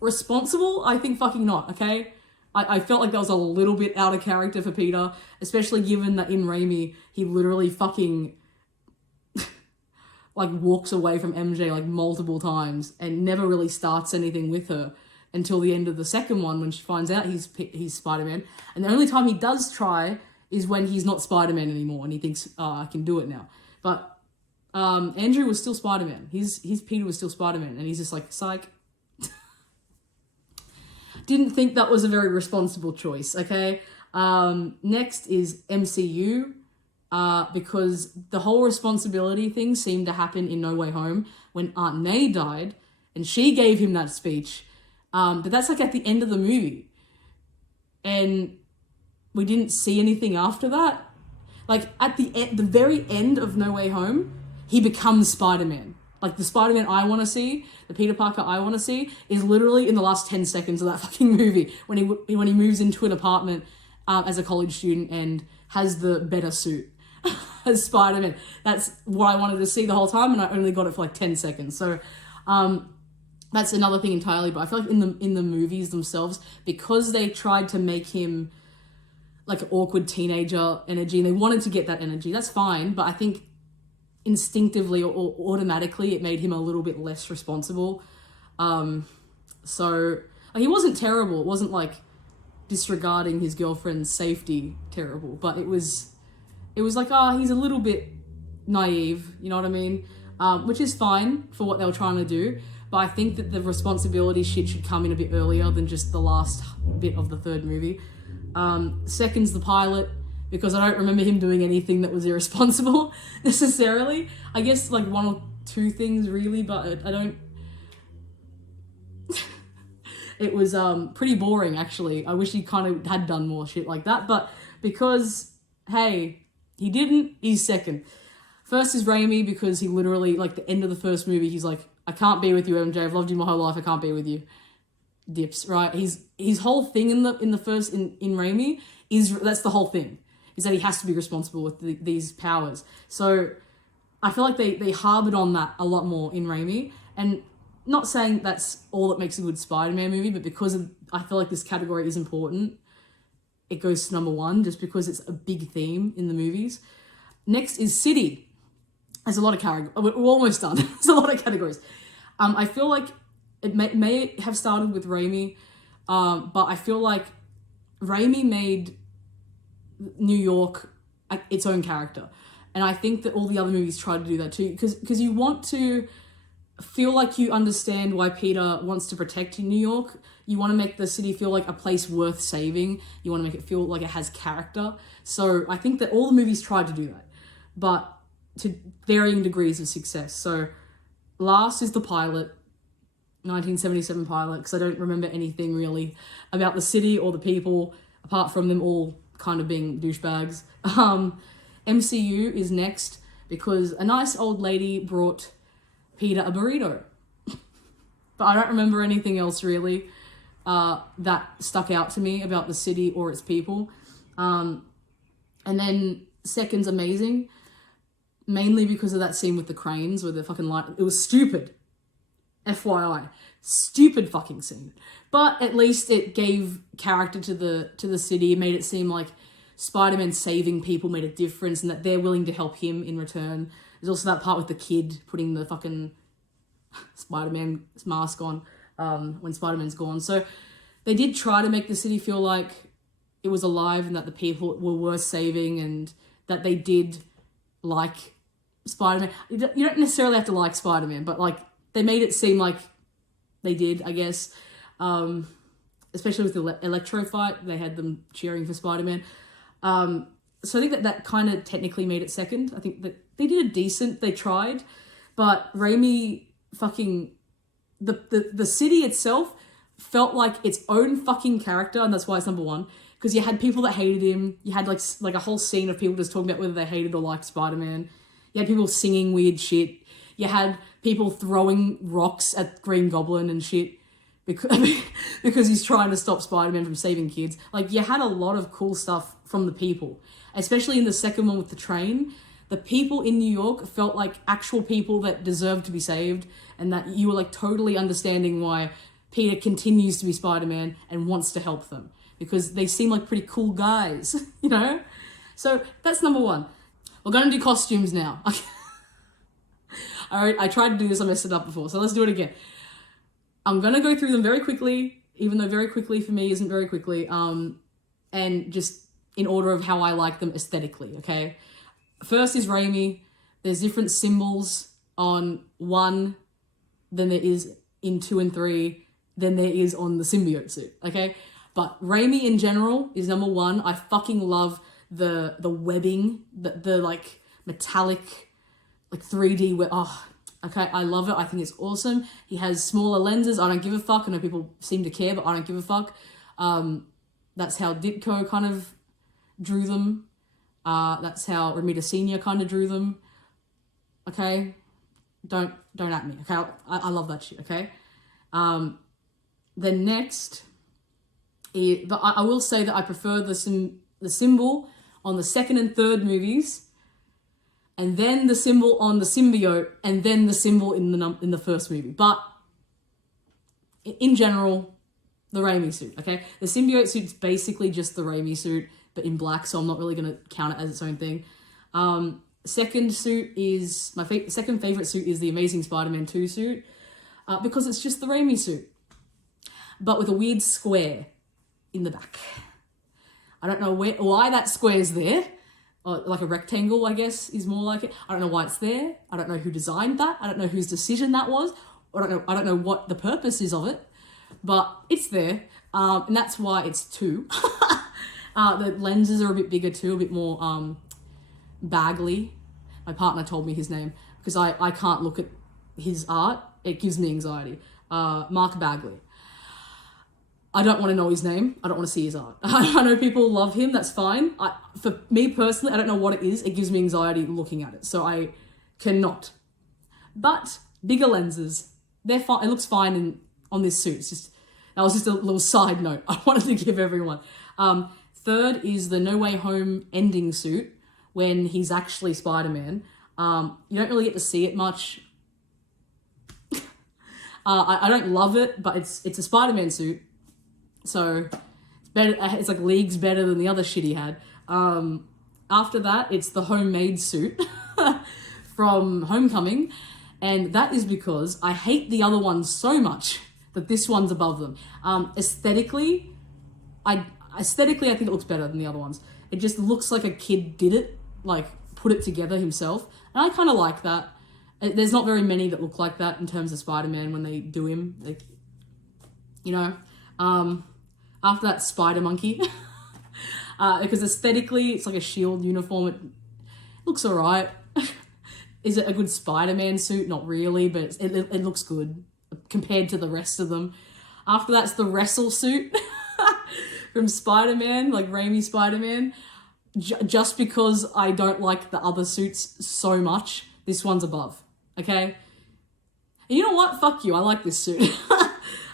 Responsible? I think fucking not, okay? I felt like that was a little bit out of character for Peter, especially given that in Raimi, he literally fucking like walks away from MJ like multiple times and never really starts anything with her until the end of the second one when she finds out he's Spider-Man. And the only time he does try is when he's not Spider-Man anymore and he thinks, oh, I can do it now. But Andrew was still Spider-Man. His Peter was still Spider-Man, and he's just like, psych. Didn't think that was a very responsible choice, okay? Next is MCU, because the whole responsibility thing seemed to happen in No Way Home when Aunt May died, and she gave him that speech. But that's like at the end of the movie. And we didn't see anything after that. Like at the very end of No Way Home, he becomes Spider-Man. Like the Spider-Man I want to see, the Peter Parker I want to see, is literally in the last 10 seconds of that fucking movie when he moves into an apartment as a college student and has the better suit as Spider-Man. That's what I wanted to see the whole time, and I only got it for like 10 seconds. So that's another thing entirely. But I feel like in the movies themselves, because they tried to make him like an awkward teenager energy, and they wanted to get that energy, that's fine. But I think instinctively or automatically it made him a little bit less responsible. So like, he wasn't terrible. It wasn't like disregarding his girlfriend's safety terrible, but it was like, he's a little bit naive, you know what I mean? Which is fine for what they were trying to do, but I think that the responsibility shit should come in a bit earlier than just the last bit of the third movie. Second's the pilot, because I don't remember him doing anything that was irresponsible necessarily. I guess like one or two things really, but I don't... It was pretty boring actually. I wish he kind of had done more shit like that, but because, hey, he didn't, he's second. First is Raimi, because he literally, like the end of the first movie, he's like, I can't be with you, MJ, I've loved you my whole life, I can't be with you. Dips, right? His whole thing in Raimi is, that's the whole thing, is that he has to be responsible with these powers. So I feel like they harbored on that a lot more in Raimi, and not saying that's all that makes a good Spider-Man movie, but because I feel like this category is important, it goes to number one, just because it's a big theme in the movies. Next is City. There's a lot of categories. We're almost done. There's a lot of categories. I feel like it may have started with Raimi, but I feel like Raimi made New York its own character. And I think that all the other movies try to do that too, because you want to feel like you understand why Peter wants to protect New York. You want to make the city feel like a place worth saving. You want to make it feel like it has character. So I think that all the movies tried to do that, but to varying degrees of success. So last is the pilot, 1977 pilot, because I don't remember anything really about the city or the people, apart from them all kind of being douchebags. MCU is next, because a nice old lady brought Peter a burrito. But I don't remember anything else really that stuck out to me about the city or its people. And then second's Amazing, mainly because of that scene with the cranes where the fucking light, it was stupid. FYI. Stupid fucking scene. But at least it gave character to the city, made it seem like Spider-Man saving people made a difference and that they're willing to help him in return. There's also that part with the kid putting the fucking Spider-Man mask on when Spider-Man's gone. So they did try to make the city feel like it was alive and that the people were worth saving and that they did like Spider-Man. You don't necessarily have to like Spider-Man, but like they made it seem like they did, I guess. Especially with the Electro fight, they had them cheering for Spider-Man. So I think that kind of technically made it second. I think that they did a decent, they tried, but Raimi fucking, the city itself felt like its own fucking character, and that's why it's number one. Because you had people that hated him. You had like a whole scene of people just talking about whether they hated or liked Spider-Man. You had people singing weird shit. You had people throwing rocks at Green Goblin and shit because he's trying to stop Spider-Man from saving kids. Like, you had a lot of cool stuff from the people, especially in the second one with the train. The people in New York felt like actual people that deserved to be saved, and that you were like totally understanding why Peter continues to be Spider-Man and wants to help them, because they seem like pretty cool guys, you know? So that's number one. We're going to do costumes now. I tried to do this, I messed it up before, so let's do it again. I'm gonna go through them very quickly, even though very quickly for me isn't very quickly, and just in order of how I like them aesthetically, okay? First is Raimi. There's different symbols on 1 than there is in 2 and 3 than there is on the symbiote suit, okay? But Raimi in general is number 1. I fucking love the webbing, the like metallic, like 3D web. Oh, okay, I love it. I think it's awesome. He has smaller lenses. I don't give a fuck. I know people seem to care, but I don't give a fuck. That's how Ditko kind of drew them. That's how Romita Senior kind of drew them. Okay, don't at me. Okay, I love that shit. Okay, then next, but I will say that I prefer the symbol on the 2nd and 3rd movies, and then the symbol on the symbiote, and then the symbol in the first movie. But in general, the Raimi suit. Okay, the symbiote suit's basically just the Raimi suit, but in black, so I'm not really going to count it as its own thing. Second suit is, my second favourite suit is the Amazing Spider-Man 2 suit, because it's just the Raimi suit, but with a weird square in the back. I don't know why that square's there, or like a rectangle, I guess, is more like it. I don't know why it's there. I don't know who designed that. I don't know whose decision that was. I don't know what the purpose is of it, but it's there, and that's why it's 2. The lenses are a bit bigger too, a bit more Bagley. My partner told me his name because I can't look at his art. It gives me anxiety. Mark Bagley. I don't want to know his name. I don't want to see his art. I know people love him. That's fine. For me personally, I don't know what it is. It gives me anxiety looking at it. So I cannot. But bigger lenses, they're fine. It looks fine on this suit. That was just a little side note I wanted to give everyone. Third is the No Way Home ending suit when he's actually Spider-Man. You don't really get to see it much. I don't love it, but it's a Spider-Man suit. So it's better. It's like leagues better than the other shit he had. After that, it's the homemade suit from Homecoming. And that is because I hate the other ones so much that this one's above them. Aesthetically, I think it looks better than the other ones. It just looks like a kid did it, like put it together himself. And I kind of like that. There's not very many that look like that in terms of Spider-Man when they do him. Like, you know, after that, Spider Monkey. Because aesthetically, it's like a SHIELD uniform. It looks all right. Is it a good Spider-Man suit? Not really, but it looks good compared to the rest of them. After that's the Wrestle suit from Spider-Man, like Raimi Spider-Man. Just because I don't like the other suits so much, this one's above, okay? And you know what? Fuck you, I like this suit.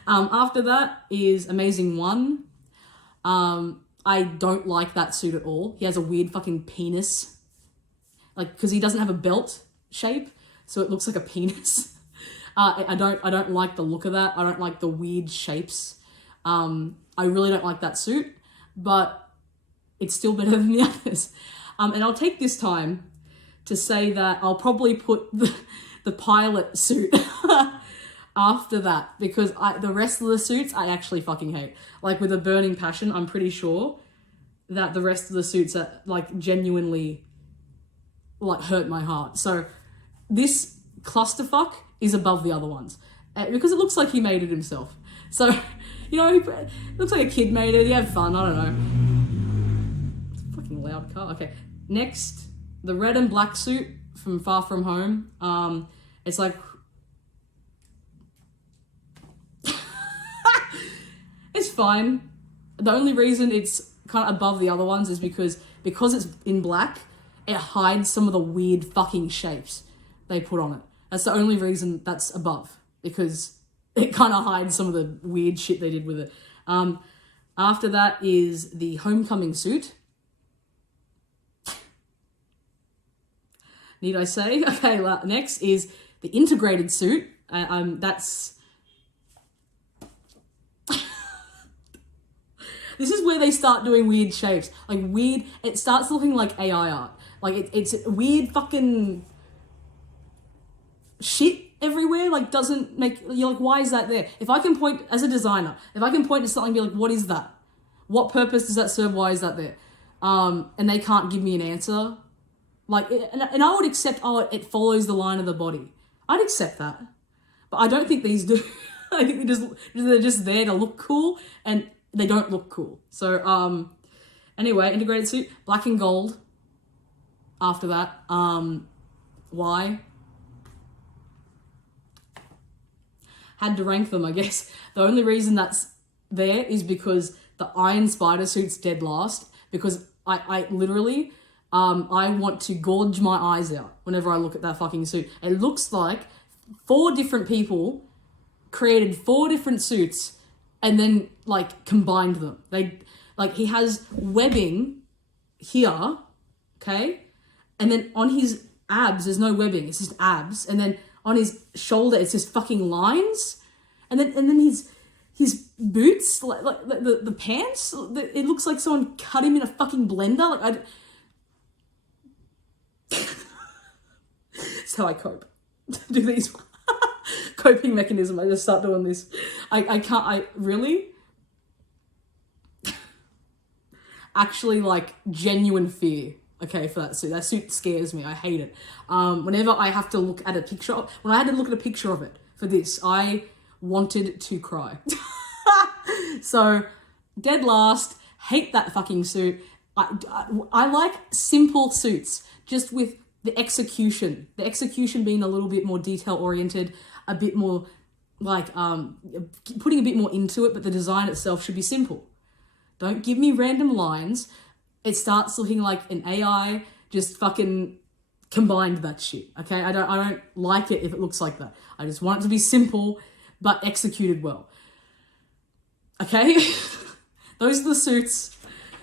After that is Amazing 1. I don't like that suit at all. He has a weird fucking penis. Like, because he doesn't have a belt shape, so it looks like a penis. I don't like the look of that. I don't like the weird shapes. I really don't like that suit, but it's still better than the others. And I'll take this time to say that I'll probably put the pilot suit after that, because the rest of the suits I actually fucking hate. Like with A Burning Passion, I'm pretty sure that the rest of the suits are like genuinely like hurt my heart. So this clusterfuck is above the other ones because it looks like he made it himself. So, you know, it looks like a kid made it. He had fun. I don't know. It's a fucking loud car. Okay. Next, the red and black suit from Far From Home. It's like... it's fine. The only reason it's kind of above the other ones is because it's in black, it hides some of the weird fucking shapes they put on it. That's the only reason that's above, because it kind of hides some of the weird shit they did with it. After that is the Homecoming suit. Need I say? Okay, next is the integrated suit. That's... This is where they start doing weird shapes. Like weird... It starts looking like AI art. Like it's weird fucking... shit everywhere, like, doesn't make, you're like, why is that there? If I can point, as a designer, if I can point to something and be like, what is that? What purpose does that serve? Why is that there? And they can't give me an answer. Like, and I would accept, oh, it follows the line of the body. I'd accept that. But I don't think these do. I think they're just there to look cool, and they don't look cool. So, anyway, integrated suit, black and gold. After that, why? Had to rank them, I guess. The only reason that's there is because the Iron Spider suit's dead last, because I literally, I want to gorge my eyes out whenever I look at that fucking suit. It looks like 4 different people created 4 different suits and then, like, combined them. He has webbing here, okay? And then on his abs, there's no webbing, it's just abs. And then on his shoulder, it's just fucking lines. And then his boots, like the pants, it looks like someone cut him in a fucking blender. Like, that's how I cope. Do these coping mechanism. I just start doing this. I really actually, like, genuine fear, okay, for that suit. That suit scares me. I hate it. Whenever I have to look at a picture, when I had to look at a picture of it for this, I wanted to cry. So, dead last, hate that fucking suit. I like simple suits, just with the execution being a little bit more detail oriented, a bit more like putting a bit more into it, but the design itself should be simple. Don't give me random lines. It starts looking like an AI just fucking combined that shit. Okay, I don't like it if it looks like that. I just want it to be simple but executed well. Okay, those are the suits.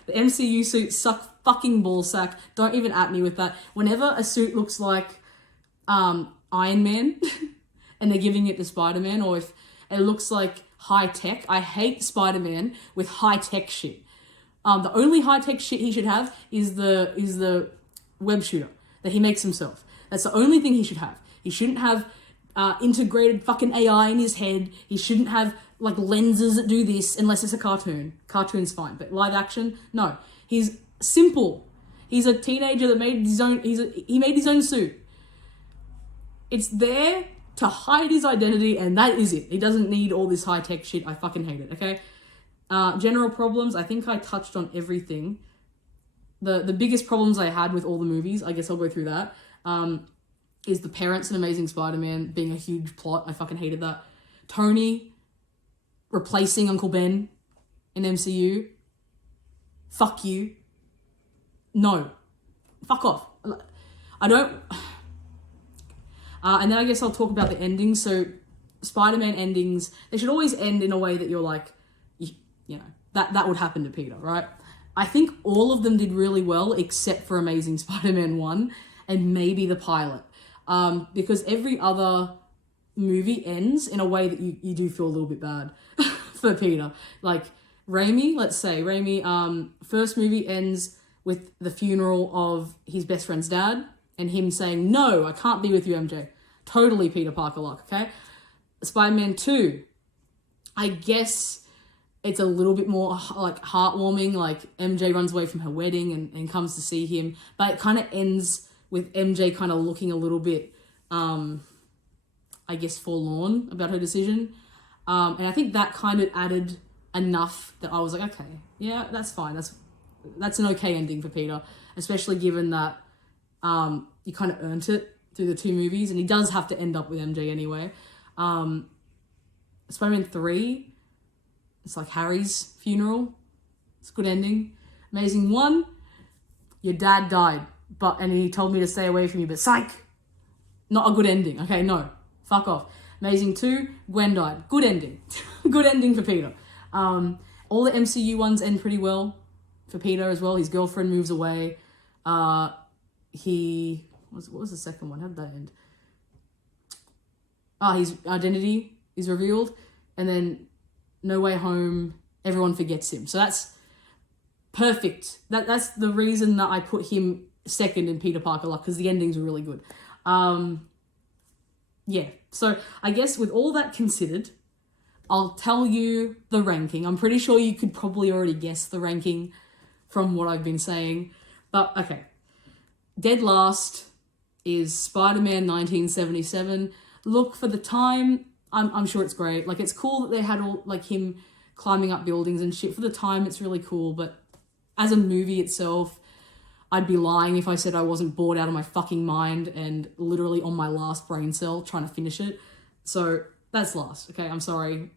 The MCU suits suck fucking ballsack. Don't even at me with that. Whenever a suit looks like Iron Man and they're giving it to Spider-Man, or if it looks like high tech, I hate Spider-Man with high tech shit. The only high tech shit he should have is the web shooter that he makes himself. That's the only thing he should have. He shouldn't have integrated fucking AI in his head. He shouldn't have, like, lenses that do this unless it's a cartoon. Cartoon's fine, but live action, no. He's simple. He's a teenager that made his own. He made his own suit. It's there to hide his identity, and that is it. He doesn't need all this high tech shit. I fucking hate it. Okay. General problems. I think I touched on everything. The biggest problems I had with all the movies, I guess I'll go through that. Is the parents in Amazing Spider-Man being a huge plot. I fucking hated that. Tony replacing Uncle Ben in MCU. Fuck you. No. Fuck off. I don't... and then I guess I'll talk about the endings. So, Spider-Man endings, they should always end in a way that you're like, you know, that would happen to Peter, right? I think all of them did really well, except for Amazing Spider-Man 1 and maybe the pilot. Because every other movie ends in a way that you do feel a little bit bad for Peter. Like, Raimi, first movie ends with the funeral of his best friend's dad and him saying, no, I can't be with you, MJ. Totally Peter Parker luck, okay? Spider-Man 2, I guess it's a little bit more, like, heartwarming, like, MJ runs away from her wedding and comes to see him, but it kind of ends with MJ kind of looking a little bit, I guess, forlorn about her decision. And I think that kind of added enough that I was like, okay, yeah, that's fine. That's an okay ending for Peter, especially given that you kind of earned it through the 2 movies, and he does have to end up with MJ anyway. Spider-Man 3, it's like Harry's funeral. It's a good ending. Amazing 1, your dad died, and he told me to stay away from you, but psych! Not a good ending. Okay, no. Fuck off. Amazing 2, Gwen died. Good ending. Good ending for Peter. All the MCU ones end pretty well for Peter as well. His girlfriend moves away. What was the second one? How did that end? His identity is revealed, and then No Way Home, everyone forgets him. So that's perfect. That's the reason that I put him second in Peter Parker luck, because the endings are really good. yeah. So I guess with all that considered, I'll tell you the ranking. I'm pretty sure you could probably already guess the ranking from what I've been saying. But okay. Dead last is Spider-Man 1977. Look, for the time, I'm sure it's great. Like, it's cool that they had all, like, him climbing up buildings and shit. For the time, it's really cool. But as a movie itself, I'd be lying if I said I wasn't bored out of my fucking mind and literally on my last brain cell trying to finish it. So that's last, okay? I'm sorry.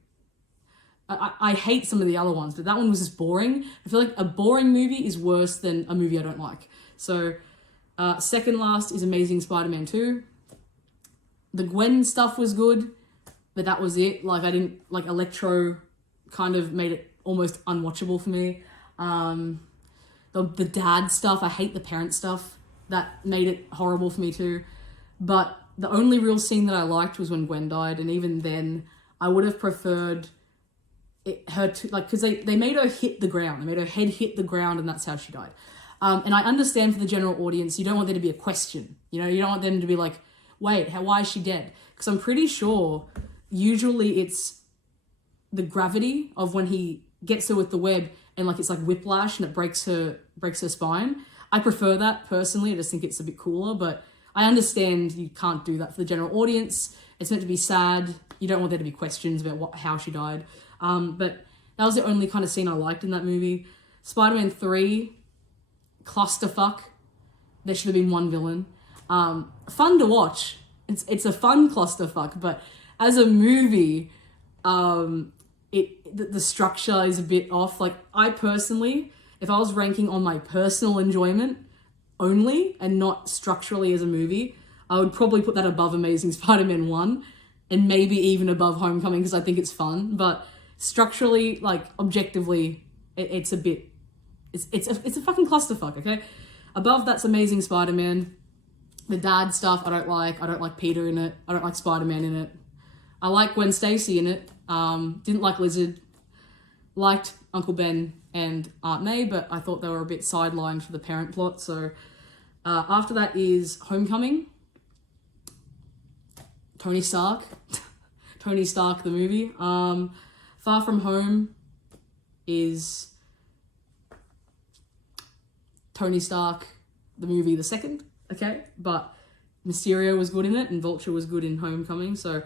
I hate some of the other ones, but that one was just boring. I feel like a boring movie is worse than a movie I don't like. So second last is Amazing Spider-Man 2. The Gwen stuff was good, but that was it. Like, I didn't, like, Electro kind of made it almost unwatchable for me. The dad stuff, I hate the parent stuff. That made it horrible for me too. But the only real scene that I liked was when Gwen died, and even then, I would have preferred her to, like, because they made her hit the ground. They made her head hit the ground, and that's how she died. And I understand for the general audience, you don't want there to be a question. You know, you don't want them to be like, wait, why is she dead? Because I'm pretty sure usually it's the gravity of when he gets her with the web and like it's like whiplash and it breaks her spine. I prefer that personally. I just think it's a bit cooler, but I understand you can't do that for the general audience. It's meant to be sad. You don't want there to be questions about how she died. But that was the only kind of scene I liked in that movie. Spider-Man 3, clusterfuck. There should have been one villain. Fun to watch. It's a fun clusterfuck, but as a movie, the structure is a bit off. Like, I personally, if I was ranking on my personal enjoyment only and not structurally as a movie, I would probably put that above Amazing Spider-Man 1 and maybe even above Homecoming because I think it's fun. But structurally, like, objectively, it's a bit... It's a fucking clusterfuck, okay? Above that's Amazing Spider-Man. The dad stuff I don't like. I don't like Peter in it. I don't like Spider-Man in it. I like Gwen Stacy in it. Didn't like Lizard. Liked Uncle Ben and Aunt May, but I thought they were a bit sidelined for the parent plot. So after that is Homecoming. Tony Stark. Tony Stark, the movie. Far From Home is Tony Stark, the movie, the second, okay? But Mysterio was good in it and Vulture was good in Homecoming, so...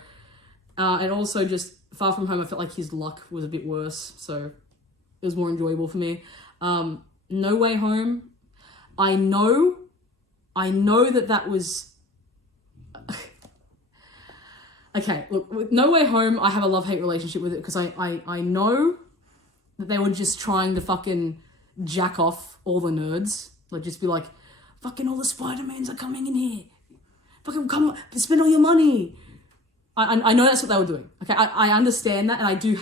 and also just Far From Home, I felt like his luck was a bit worse, so it was more enjoyable for me. No Way Home, I know that was... Okay, look, with No Way Home, I have a love-hate relationship with it because I know that they were just trying to fucking jack off all the nerds. Like, just be like, fucking all the Spider-Mans are coming in here. Fucking come, spend all your money. I know that's what they were doing. Okay, I understand that, and I do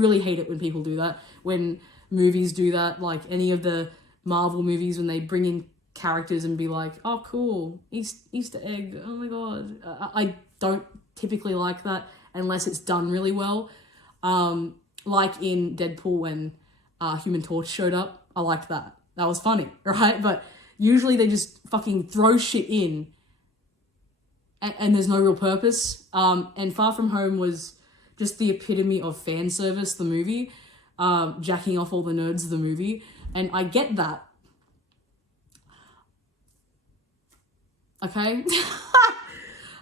really hate it when people do that. When movies do that, like any of the Marvel movies, when they bring in characters and be like, oh, cool, Easter egg, oh my god. I don't typically like that unless it's done really well. Like in Deadpool when Human Torch showed up. I liked that. That was funny, right? But usually they just fucking throw shit in and there's no real purpose. And Far From Home was just the epitome of fan service, the movie, jacking off all the nerds of the movie. And I get that. Okay?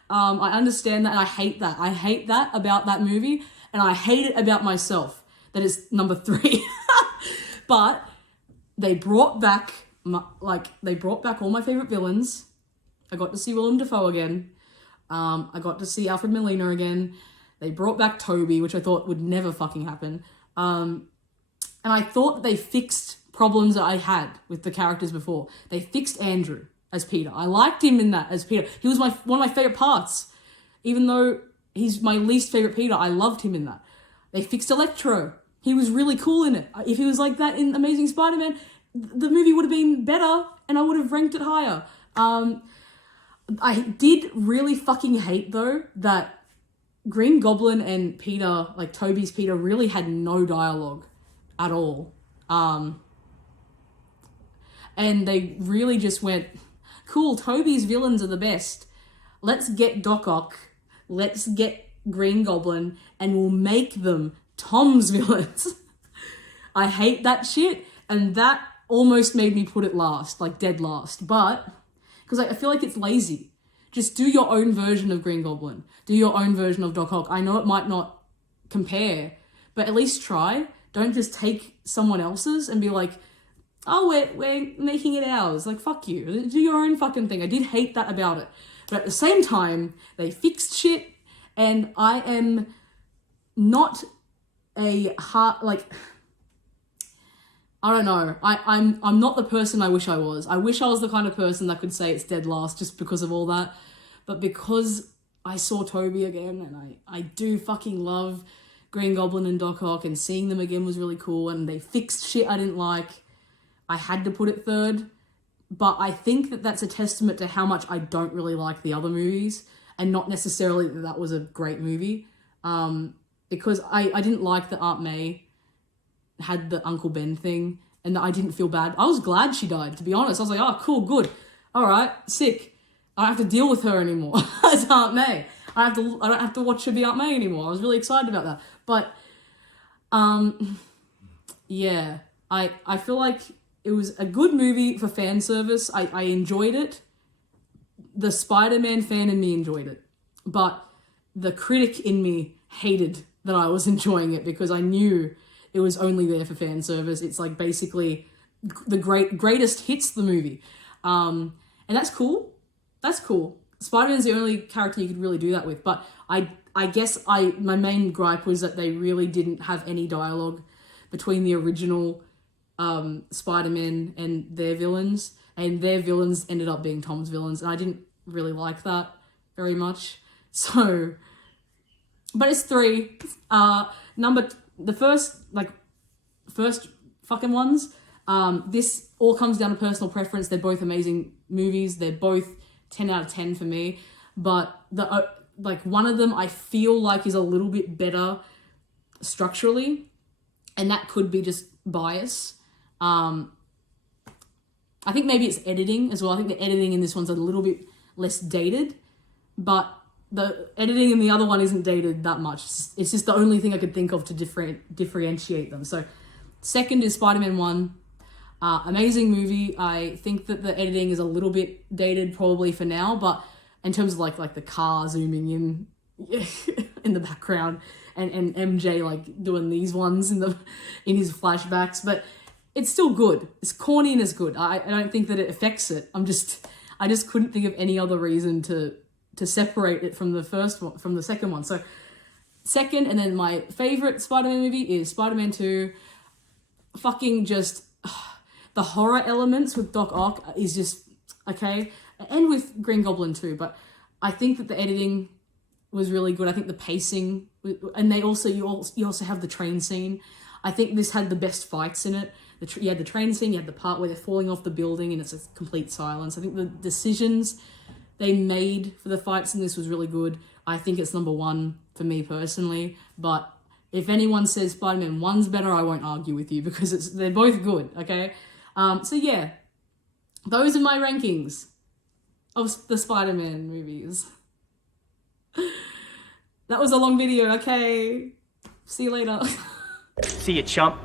I understand that and I hate that. I hate that about that movie and I hate it about myself. That is number 3. But they brought back all my favorite villains. I got to see Willem Dafoe again. I got to see Alfred Molina again. They brought back Toby, which I thought would never fucking happen. And I thought that they fixed problems that I had with the characters before. They fixed Andrew as Peter. I liked him in that as Peter. He was one of my favorite parts. Even though he's my least favorite Peter, I loved him in that. They fixed Electro. He was really cool in it. If he was like that in Amazing Spider-Man, the movie would have been better and I would have ranked it higher. I did really fucking hate, though, that Green Goblin and Peter, like Toby's Peter, really had no dialogue at all. And they really just went, cool, Toby's villains are the best. let's get Doc Ock, let's get Green Goblin, and we'll make them Tom's villains. I hate that shit, and that almost made me put it last, like dead last. But, because I feel like it's lazy. Just do your own version of Green Goblin. Do your own version of Doc Ock. I know it might not compare, but at least try. Don't just take someone else's and be like, oh, we're making it ours. Like, fuck you. Do your own fucking thing. I did hate that about it. But at the same time, they fixed shit, and I am not a heart, like, I don't know. I'm not the person I wish I was. I wish I was the kind of person that could say it's dead last just because of all that. But because I saw Toby again, and I do fucking love Green Goblin and Doc Ock, and seeing them again was really cool, and they fixed shit I didn't like, I had to put it third. But I think that that's a testament to how much I don't really like the other movies, and not necessarily that that was a great movie. Because I didn't like that Aunt May had the Uncle Ben thing, and that I didn't feel bad. I was glad she died, to be honest. I was like, oh, cool, good. All right, sick. I don't have to deal with her anymore as Aunt May. I don't have to watch her be Aunt May anymore. I was really excited about that. But, yeah, I feel like it was a good movie for fan service. I enjoyed it. The Spider-Man fan in me enjoyed it. But the critic in me hated that I was enjoying it, because I knew it was only there for fan service. It's like basically the greatest hits the movie. And that's cool. That's cool. Spider-Man's the only character you could really do that with. But I guess my main gripe was that they really didn't have any dialogue between the original Spider-Man and their villains. And their villains ended up being Tom's villains. And I didn't really like that very much. So, but it's 3. The first fucking ones. This all comes down to personal preference. They're both amazing movies. They're both 10 out of 10 for me. But one of them I feel like is a little bit better structurally, and that could be just bias. I think maybe it's editing as well. I think the editing in this one's a little bit less dated, but the editing in the other one isn't dated that much. It's just the only thing I could think of to differentiate them. So second is Spider-Man 1. Amazing movie. I think that the editing is a little bit dated probably for now, but in terms of like the car zooming in in the background, and MJ like doing these ones in his flashbacks, but it's still good. It's corny and it's good. I don't think that it affects it. I just couldn't think of any other reason to separate it from the second one. So second, and then my favorite Spider-Man movie is Spider-Man 2. Fucking just the horror elements with Doc Ock is just okay, and with Green Goblin too. But I think that the editing was really good. I think the pacing, and you also have the train scene. I think this had the best fights in it. You had the train scene, you had the part where they're falling off the building and it's a complete silence. I think the decisions they made for the fights in this was really good. I think it's number 1 for me personally. But if anyone says Spider-Man 1's better, I won't argue with you, because they're both good, okay? So yeah, those are my rankings of the Spider-Man movies. That was a long video, okay? See you later. See you, chump.